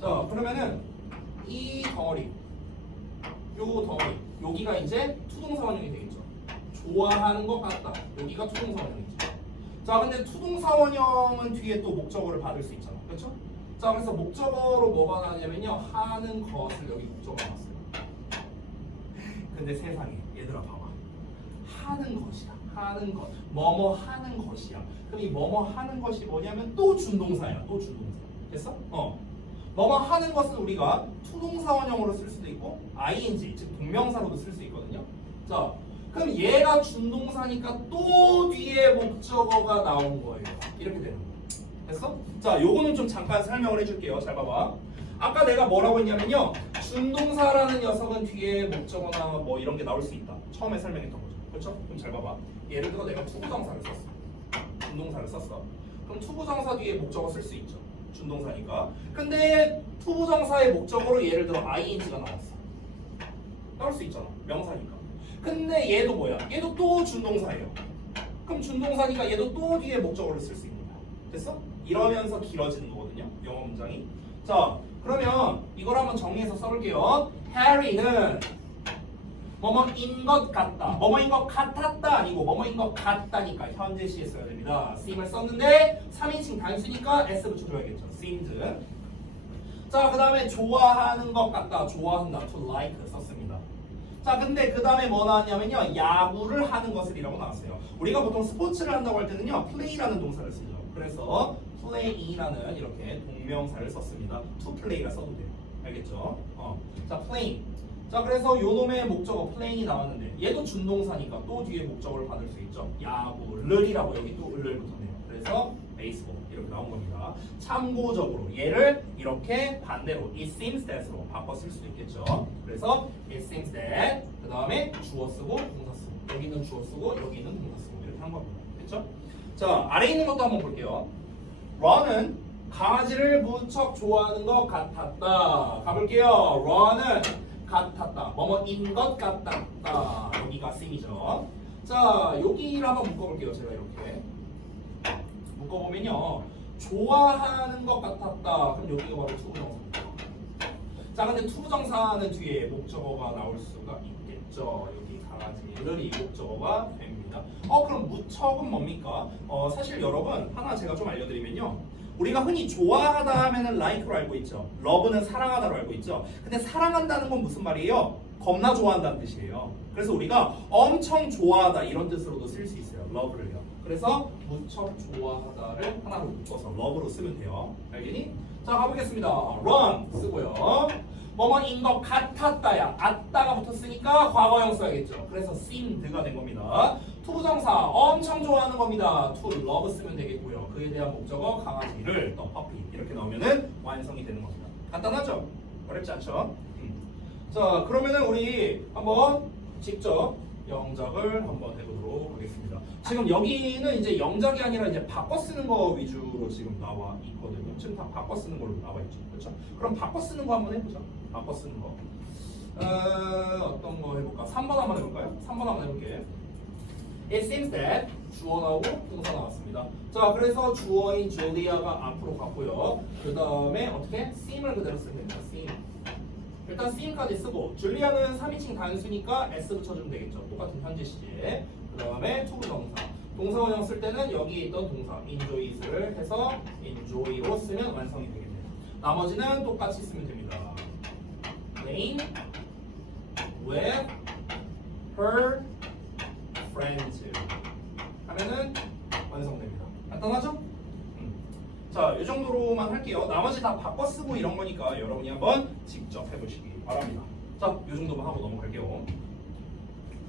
자, 그러면은 이 덩어리, 요 덩어리, 여기가 이제 투동사 원형이 되겠죠. 좋아하는 것 같다. 여기가 투동사 원형이죠. 자, 근데 투동사 원형은 뒤에 또 목적어를 받을 수 있잖아. 그렇죠? 자, 그래서 목적어로 뭐가 나왔냐면요. 하는 것을 여기 목적어가 나왔어요. 근데 세상에 얘들아 봐봐. 하는 것이야. 하는 것. 뭐뭐 하는 것이야. 그럼 이 뭐뭐 하는 것이 뭐냐면 또 준동사야. 또 준동사. 됐어? 뭐뭐 하는 것은 우리가 투동사 원형으로 쓸 수도 있고 ing, 즉 동명사로도 쓸 수 있거든요. 자, 그럼 얘가 준동사니까 또 뒤에 목적어가 나온 거예요. 이렇게 되는 거예요. 됐어? 자, 요거는 좀 잠깐 설명을 해줄게요. 잘 봐봐. 아까 내가 뭐라고 했냐면요. 준동사라는 녀석은 뒤에 목적어나 뭐 이런 게 나올 수 있다. 처음에 설명했던 거죠. 그렇죠? 그럼 잘 봐봐. 예를 들어 내가 투부정사를 썼어. 준동사를 썼어. 그럼 투부정사 뒤에 목적어 쓸 수 있죠. 준동사니까. 근데 투부정사의 목적어로 예를 들어 ing가 나왔어. 나올 수 있잖아. 명사니까. 근데 얘도 뭐야? 얘도 또 준동사예요. 그럼 준동사니까 얘도 또 뒤에 목적어를 쓸 수 있는 거야. 됐어? 이러면서 길어지는 거거든요. 영어 문장이. 자, 그러면 이걸 한번 정리해서 써볼게요. 해리는 뭐뭐인 것 같다. 뭐뭐인 것 같았다 아니고 뭐뭐인 것 같다니까 현재 시에 써야 됩니다. seem을 썼는데 3인칭 단수니까 s 붙여줘야겠죠. seemed. 자, 그 다음에 좋아하는 것 같다. 좋아한다. to like 썼습니다. 자, 근데 그 다음에 뭐 나왔냐면요. 야구를 하는 것을이라고 나왔어요. 우리가 보통 스포츠를 한다고 할 때는요. play라는 동사를 쓰죠. 그래서 play라는 이렇게 동명사를 썼습니다. to play라 써도 돼요. 알겠죠? 자, playing. 자, 그래서 요 놈의 목적어 playing이 나왔는데 얘도 준동사니까 또 뒤에 목적어를 받을 수 있죠. 야구를이라고 여기 또 을을 붙었네요. 그래서 baseball 이렇게 나온 겁니다. 참고적으로 얘를 이렇게 반대로 it seems that으로 바꿔 쓸 수도 있겠죠. 그래서 it seems that 그 다음에 주어 쓰고 동사 쓰고 여기는 주어 쓰고 여기는 동사 쓰고 이렇게 한 겁니다. 됐죠? 자, 아래에 있는 것도 한번 볼게요. run은 강아지를 무척 좋아하는 것 같았다. 가볼게요. run은 같았다. 뭐뭐인 것 같았다. 여기가 씀이죠. 자, 여기를 한번 묶어볼게요. 제가 이렇게 묶어보면요. 좋아하는 것 같았다. 그럼 여기가 바로 투부정사입니다. 자, 근데 투부정사는 뒤에 목적어가 나올 수가 있겠죠. 여기 강아지를 이 목적어가 됩니다. 그럼 무척은 뭡니까? 사실 여러분 하나 제가 좀 알려드리면요. 우리가 흔히 좋아하다 하면은 like로 알고 있죠. love는 사랑하다로 알고 있죠. 근데 사랑한다는 건 무슨 말이에요? 겁나 좋아한다는 뜻이에요. 그래서 우리가 엄청 좋아하다 이런 뜻으로도 쓸 수 있어요. love를요. 그래서 무척 좋아하다를 하나로 묶어서 love로 쓰면 돼요. 알겠니? 자, 가보겠습니다. run 쓰고요. 뭐뭐인 것 같았다야. at다가 붙었으니까 과거형 써야겠죠. 그래서 seemed가 된 겁니다. 투부정사 엄청 좋아하는 겁니다. to love 쓰면 되겠고요. 그에 대한 목적어 강아지를 또 puppy 이렇게 나오면은 완성이 되는 겁니다. 간단하죠? 어렵지 않죠? 자, 그러면은 우리 한번 직접 영작을 한번 해보도록 하겠습니다. 지금 여기는 이제 영작이 아니라 이제 바꿔 쓰는 거 위주로 지금 나와 있거든요. 지금 다 바꿔 쓰는 걸로 나와 있죠. 그렇죠? 그럼 바꿔 쓰는 거 한번 해보죠. 바꿔 쓰는 거. 어떤 거 해볼까? 3번 한번 해볼까요? 3번 한번 해볼게요. It seems that 주어 나오고 동사 나왔습니다. 자, 그래서 주어인 줄리아가 앞으로 갔고요. 그 다음에 어떻게? seem을 그대로 쓰면 됩니다. seem. 일단 seem까지 쓰고 줄리아는 3인칭 단수니까 s 붙여주면 되겠죠. 똑같은 현재 시제. 그 다음에 투부정사. 동사원형 쓸 때는 여기 있던 동사 enjoys를 해서 enjoy로 쓰면 완성이 되겠네요. 나머지는 똑같이 쓰면 됩니다. playing with her friends 하면은 완성됩니다. 간단하죠? 자, 이 정도로만 할게요. 나머지 다 바꿔 쓰고 이런 거니까 여러분이 한번 직접 해보시기 바랍니다. 자, 이 정도만 하고 넘어갈게요.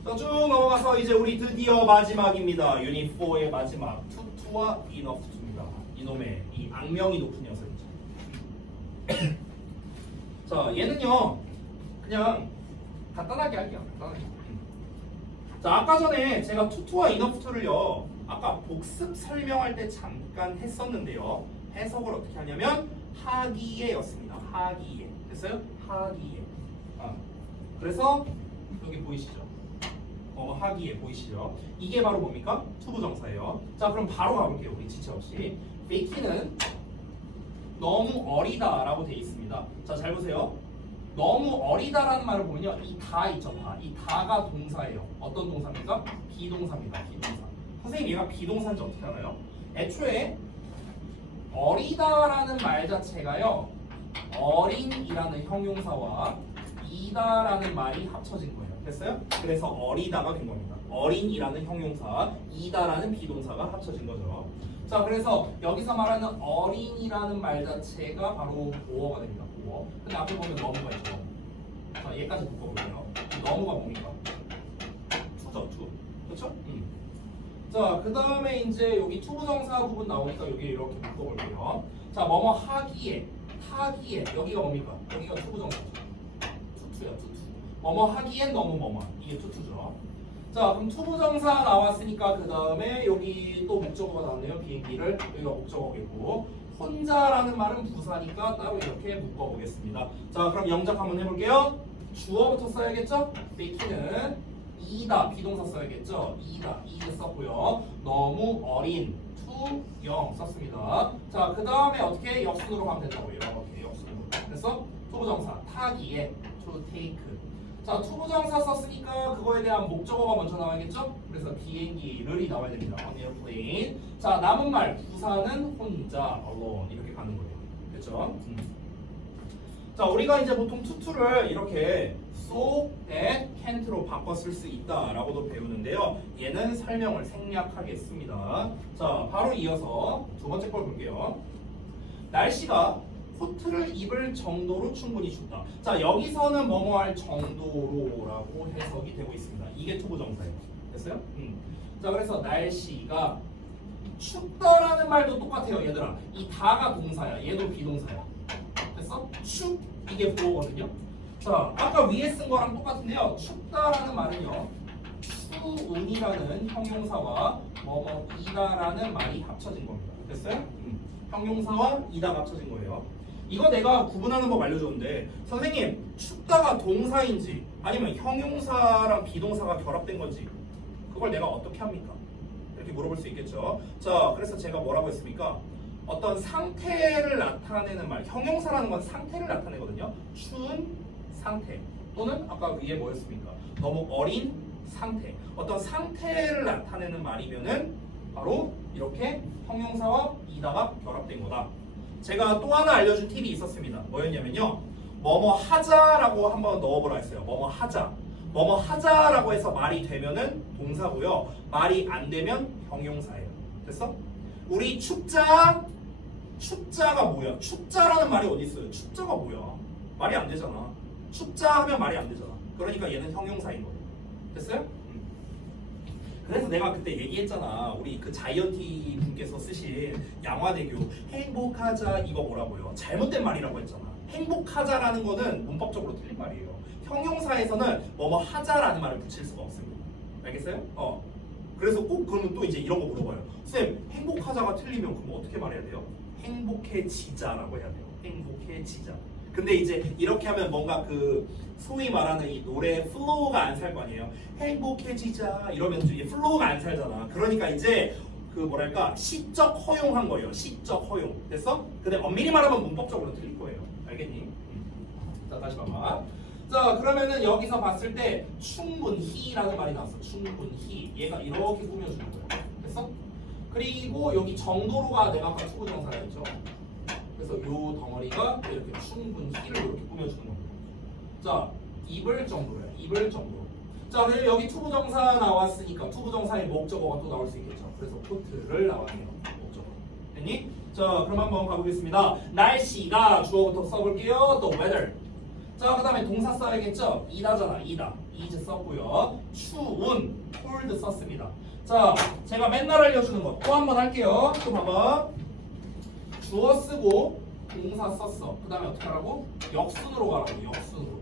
자, 쭉 넘어가서 이제 우리 드디어 마지막입니다. 유닛 4의 마지막 투투와 enough입니다. 이놈의 이 악명이 높은 녀석이죠. 자, 얘는요 그냥 간단하게 할게요. 간단하게. 자, 아까 전에 제가 투투와 enough를요 아까 복습 설명할 때 잠깐 했었는데요. 해석을 어떻게 하냐면 하기예였습니다. 하기예. 됐어요? 하기예. 그래서 여기 보이시죠? 하기예 보이시죠? 이게 바로 뭡니까? 투부정사예요. 자, 그럼 바로 가볼게요. 우리 지체 없이. 베이키는 너무 어리다라고 되어 있습니다. 자, 잘 보세요. 너무 어리다라는 말을 보면요, 이 다 있죠, 다. 이 다가 동사예요. 어떤 동사입니까? 비동사입니다. 비동사. 선생님, 얘가 비동사인지 어떻게 알아요? 애초에 어리다라는 말 자체가요, 어린이라는 형용사와 이다라는 말이 합쳐진 거예요. 됐어요? 그래서 어리다가 된 겁니다. 어린이라는 형용사, 이다라는 비동사가 합쳐진 거죠. 자, 그래서 여기서 말하는 어린이라는 말 자체가 바로 보어가 됩니다. 보어. 근데 앞에 보면 너무가 있죠. 자, 얘까지 묶어볼게요. 너무가 뭡니까? 투죠, 투. 그렇죠? 자, 그 다음에 이제 여기 투부정사 부분 나오니까 여기 이렇게 묶어볼게요. 자, 뭐뭐 하기에, 하기에 여기가 뭡니까? 여기가 투부정사죠. 투투야, 투투. 뭐뭐 하기엔 너무 뭐뭐. 이게 투투죠. 자, 그럼 투부정사 나왔으니까 그 다음에 여기 또 목적어가 나왔네요. 비행기를. 여기가 목적어겠고, 혼자라는 말은 부사니까 따로 이렇게 묶어보겠습니다. 자, 그럼 영작 한번 해볼게요. 주어부터 써야겠죠? 베이키는 이다, 비동사 써야겠죠? 이다, 이를 썼고요. 너무 어린, 투, 영 썼습니다. 자, 그 다음에 어떻게 역순으로 가면 된다고요? 이렇게 역순으로. 그래서 투부정사, 타기에, to take. 자, 투부정사 썼으니까 그거에 대한 목적어가 먼저 나와야겠죠? 그래서 비행기를이 나와야 됩니다. on airplane. 자, 남은 말 부사는 혼자, alone 이렇게 가는 거예요. 그렇죠? 자, 우리가 이제 보통 투투를 이렇게 so, that, can't로 바꿔 쓸 수 있다라고도 배우는데요. 얘는 설명을 생략하겠습니다. 자, 바로 이어서 두 번째 걸 볼게요. 날씨가 코트를 입을 정도로 충분히 춥다. 자, 여기서는 뭐뭐 할 정도로라고 해석이 되고 있습니다. 이게 투부정사예요. 됐어요? 자, 그래서 날씨가 춥다라는 말도 똑같아요, 얘들아. 이 다가 동사야. 얘도 비동사야. 됐어? 춥 이게 보어거든요. 자, 아까 위에 쓴 거랑 똑같은데요. 춥다라는 말은요, 추운이라는 형용사와 뭐뭐이다라는 말이 합쳐진 겁니다. 됐어요? 형용사와 이다가 합쳐진 거예요. 이거 내가 구분하는 법 알려줬는데 선생님 춥다가 동사인지 아니면 형용사랑 비동사가 결합된 건지 그걸 내가 어떻게 합니까? 이렇게 물어볼 수 있겠죠. 자, 그래서 제가 뭐라고 했습니까? 어떤 상태를 나타내는 말, 형용사라는 건 상태를 나타내거든요. 추운 상태 또는 아까 위에 뭐였습니까? 너무 어린 상태. 어떤 상태를 나타내는 말이면은 바로 이렇게 형용사와 이다가 결합된 거다. 제가 또 하나 알려준 팁이 있었습니다. 뭐였냐면요. 뭐뭐 하자라고 한번 넣어보라 했어요. 뭐뭐 하자. 뭐뭐 하자라고 해서 말이 되면은 동사고요. 말이 안 되면 형용사예요. 됐어? 우리 춥자. 춥자가 뭐야? 춥자라는 말이 어디 있어요? 춥자가 뭐야? 말이 안 되잖아. 춥자 하면 말이 안 되잖아. 그러니까 얘는 형용사인 거예요. 됐어요? 그래서 내가 그때 얘기했잖아. 우리 그 자이언티 분께서 쓰신 양화대교 행복하자 이거 뭐라고요? 잘못된 말이라고 했잖아. 행복하자라는 거는 문법적으로 틀린 말이에요. 형용사에서는 뭐뭐 하자라는 말을 붙일 수가 없습니다. 알겠어요? 그래서 꼭 그러면 또 이제 이런 거 물어봐요. 쌤, 행복하자가 틀리면 그럼 어떻게 말해야 돼요? 행복해지자라고 해야 돼요. 행복해지자. 근데 이제 이렇게 하면 뭔가 그 소위 말하는 이 노래 플로우가 안 살 거 아니에요. 행복해지자 이러면 이제 플로우가 안 살잖아. 그러니까 이제 그 뭐랄까 시적 허용한 거예요. 시적 허용. 됐어? 근데 엄밀히 말하면 문법적으로 틀릴 거예요. 알겠니? 자, 다시 봐봐. 자, 그러면은 여기서 봤을 때 충분히라는 말이 나왔어. 충분히. 얘가 이렇게 꾸며주는 거야. 됐어? 그리고 여기 정도로가 내가 아까 투부정사였죠. 그래서 요 덩어리가 이렇게 충분히를 이렇게 꾸며주는 겁니다. 자, 입을 정도로요. 입을 정도로. 자, 그리고 여기 투부정사 나왔으니까 투부정사의 목적어가 또 나올 수 있겠죠. 그래서 포트를 나왔네요. 목적어. 됐니? 자, 그럼 한번 가보겠습니다. 날씨가 주어부터 써볼게요. 또 weather. 자, 그 다음에 동사 써야겠죠? 이다잖아. 이다. is 썼고요. 추운 cold 썼습니다. 자, 제가 맨날 알려주는 거 또 한번 할게요. 또 봐봐. 주어 쓰고 동사 썼어. 그 다음에 어떻게 하라고? 역순으로 가라고. 역순으로.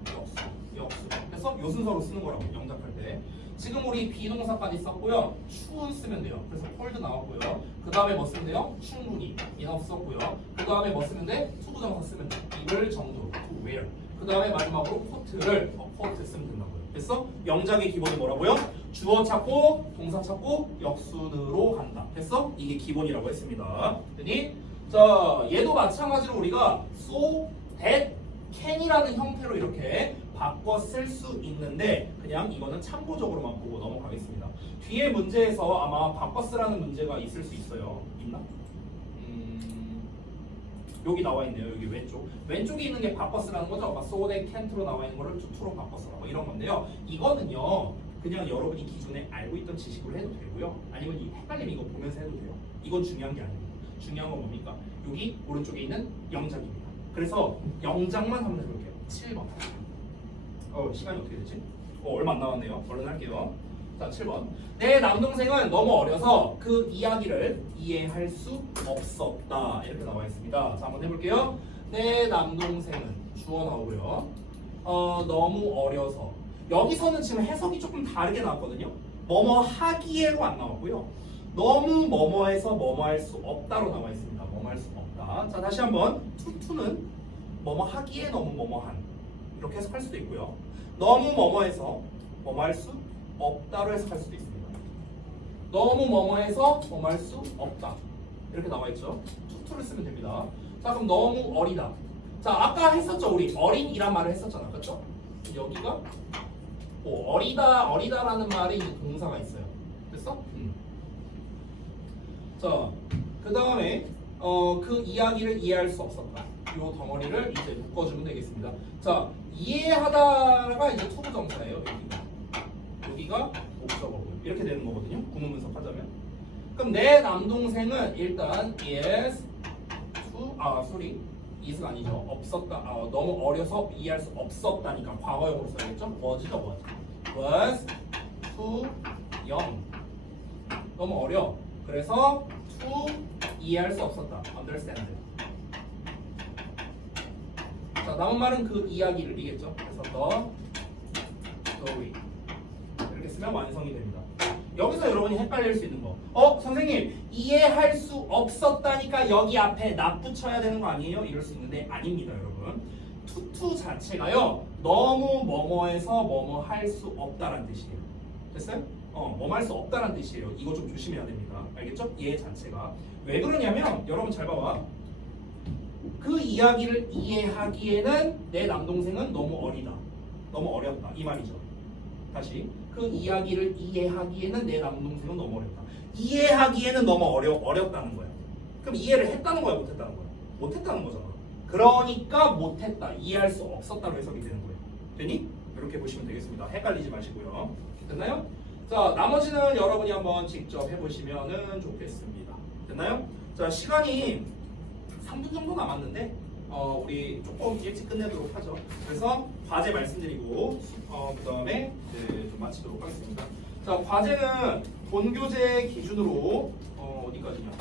역순. 그래서 요 순서로 쓰는 거라고. 영작할 때. 지금 우리 비동사까지 썼고요. 추운 쓰면 돼요. 그래서 cold 나왔고요. 그 다음에 뭐 쓰면 돼요? 충분히. enough 썼고요. 그 다음에 뭐 쓰면 돼? 투부정사 쓰면 돼. 입을 정도로. to wear. 그 다음에 마지막으로 코트를 코트 쓰면 된다고요. 됐어? 영작의 기본이 뭐라고요? 주어 찾고 동사 찾고 역순으로 간다. 됐어? 이게 기본이라고 했습니다. 됐니? 자, 얘도 마찬가지로 우리가 so, that, can이라는 형태로 이렇게 바꿔 쓸 수 있는데 그냥 이거는 참고적으로만 보고 넘어가겠습니다. 뒤에 문제에서 아마 바꿔 쓰라는 문제가 있을 수 있어요. 있나? 여기 나와 있네요. 여기 왼쪽에 있는 게 바꿔 쓰라는 거죠. 아까 so, that, can't로 나와 있는 거를 to로 바꿔 쓰라 뭐 이런 건데요. 이거는요. 그냥 여러분이 기존에 알고 있던 지식으로 해도 되고요. 아니면 이 헷갈림 이거 보면서 해도 돼요. 이건 중요한 게 아닙니다. 중요한 건 뭡니까? 여기 오른쪽에 있는 영작입니다. 그래서 영작만 한번 해볼게요. 7번. 시간이 어떻게 되지? 얼마 안 남았네요. 얼른 할게요. 자, 7번. 내 남동생은 너무 어려서 그 이야기를 이해할 수 없었다. 이렇게 나와 있습니다. 자, 한번 해볼게요. 내 남동생은 주어 나오고요. 너무 어려서. 여기서는 지금 해석이 조금 다르게 나왔거든요. 뭐뭐 하기에로 안 나왔고요. 너무 뭐뭐해서 뭐뭐 할 수 없다로 나와 있습니다. 뭐뭐 할 수 없다. 자, 다시 한번 투투는 뭐뭐 하기에 너무 뭐뭐한 이렇게 해석할 수도 있고요. 너무 뭐뭐해서 뭐뭐 할 수 없다로 해석할 수도 있습니다. 너무 뭐뭐해서 뭐뭐 할 수 없다 이렇게 나와 있죠. 투투를 쓰면 됩니다. 자, 그럼 너무 어리다. 자, 아까 했었죠. 우리 어린이란 말을 했었잖아. 그렇죠? 여기가 어리다라는 말에 이제 동사가 있어요. 됐어? 자, 그 다음에 그 이야기를 이해할 수 없었다. 이 덩어리를 이제 묶어주면 되겠습니다. 자, 이해하다가 이제 투부정사예요. 여기가 목적어고요. 이렇게 되는 거거든요. 구문 분석하자면. 그럼 내 남동생은 일단 is가 아니죠. 없었다. 너무 어려서 이해할 수 없었다니까 과거형으로 써야겠죠. was죠. was too young. 너무 어려. 그래서 to 이해할 수 없었다. understand. 자, 남은 말은 그 이야기를 이겠죠. 그래서 the story 이렇게 있으면 완성이 됩니다. 여기서 여러분이 헷갈릴 수 있는 거. 선생님 이해할 수 없었다니까 여기 앞에 납 붙여야 되는 거 아니에요? 이럴 수 있는데 아닙니다, 여러분. 투투 자체가요 너무 뭐뭐해서 뭐뭐 할 수 없다라는 뜻이에요. 됐어요? 뭐뭐 할 수 없다라는 뜻이에요. 이거 좀 조심해야 됩니다. 알겠죠? 얘 자체가 왜 그러냐면 여러분 잘 봐봐. 그 이야기를 이해하기에는 내 남동생은 너무 어리다, 너무 어렵다 이 말이죠. 다시 그 이야기를 이해하기에는 내 남동생은 너무 어렵다. 이해하기에는 너무 어렵다는 거야. 그럼 이해를 했다는 거야, 못했다는 거야? 못했다는 거잖아. 그러니까 못했다, 이해할 수 없었다로 해석이 되는 거예요. 되니? 이렇게 보시면 되겠습니다. 헷갈리지 마시고요. 됐나요? 자, 나머지는 여러분이 한번 직접 해보시면 좋겠습니다. 됐나요? 자, 시간이 3분 정도 남았는데 우리 조금 일찍 끝내도록 하죠. 그래서 과제 말씀드리고 그 다음에 좀 마치도록 하겠습니다. 자, 과제는 본교재 기준으로 어디까지냐?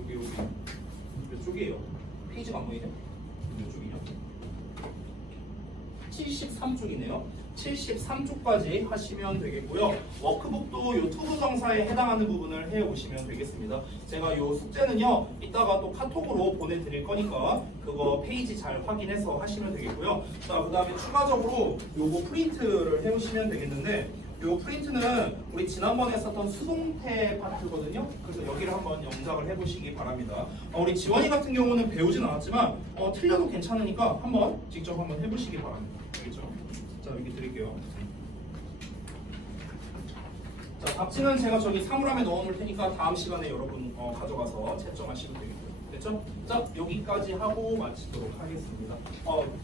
여기 몇 쪽이에요? 페이지가 안 보이네? 몇 쪽이냐? 73쪽이네요. 73쪽까지 하시면 되겠고요. 워크북도 유튜브 정사에 해당하는 부분을 해오시면 되겠습니다. 제가 이 숙제는요 이따가 또 카톡으로 보내드릴 거니까 그거 페이지 잘 확인해서 하시면 되겠고요. 자, 그 다음에 추가적으로 요거 프린트를 해오시면 되겠는데, 요 프린트는 우리 지난번에 했었던 수동태 파트거든요. 그래서 여기를 한번 영작을 해보시기 바랍니다. 우리 지원이 같은 경우는 배우진 않았지만 틀려도 괜찮으니까 한번 직접 한번 해보시기 바랍니다. 알겠죠? 자, 여기 드릴게요. 자, 답지는 제가 저기 사물함에 넣어놓을 테니까 다음 시간에 여러분 가져가서 채점하시면 되겠고요. 됐죠? 자, 여기까지 하고 마치도록 하겠습니다.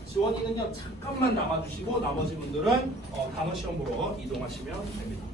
지원이는요 잠깐만 남아주시고 나머지 분들은 단어 시험 보러 이동하시면 됩니다.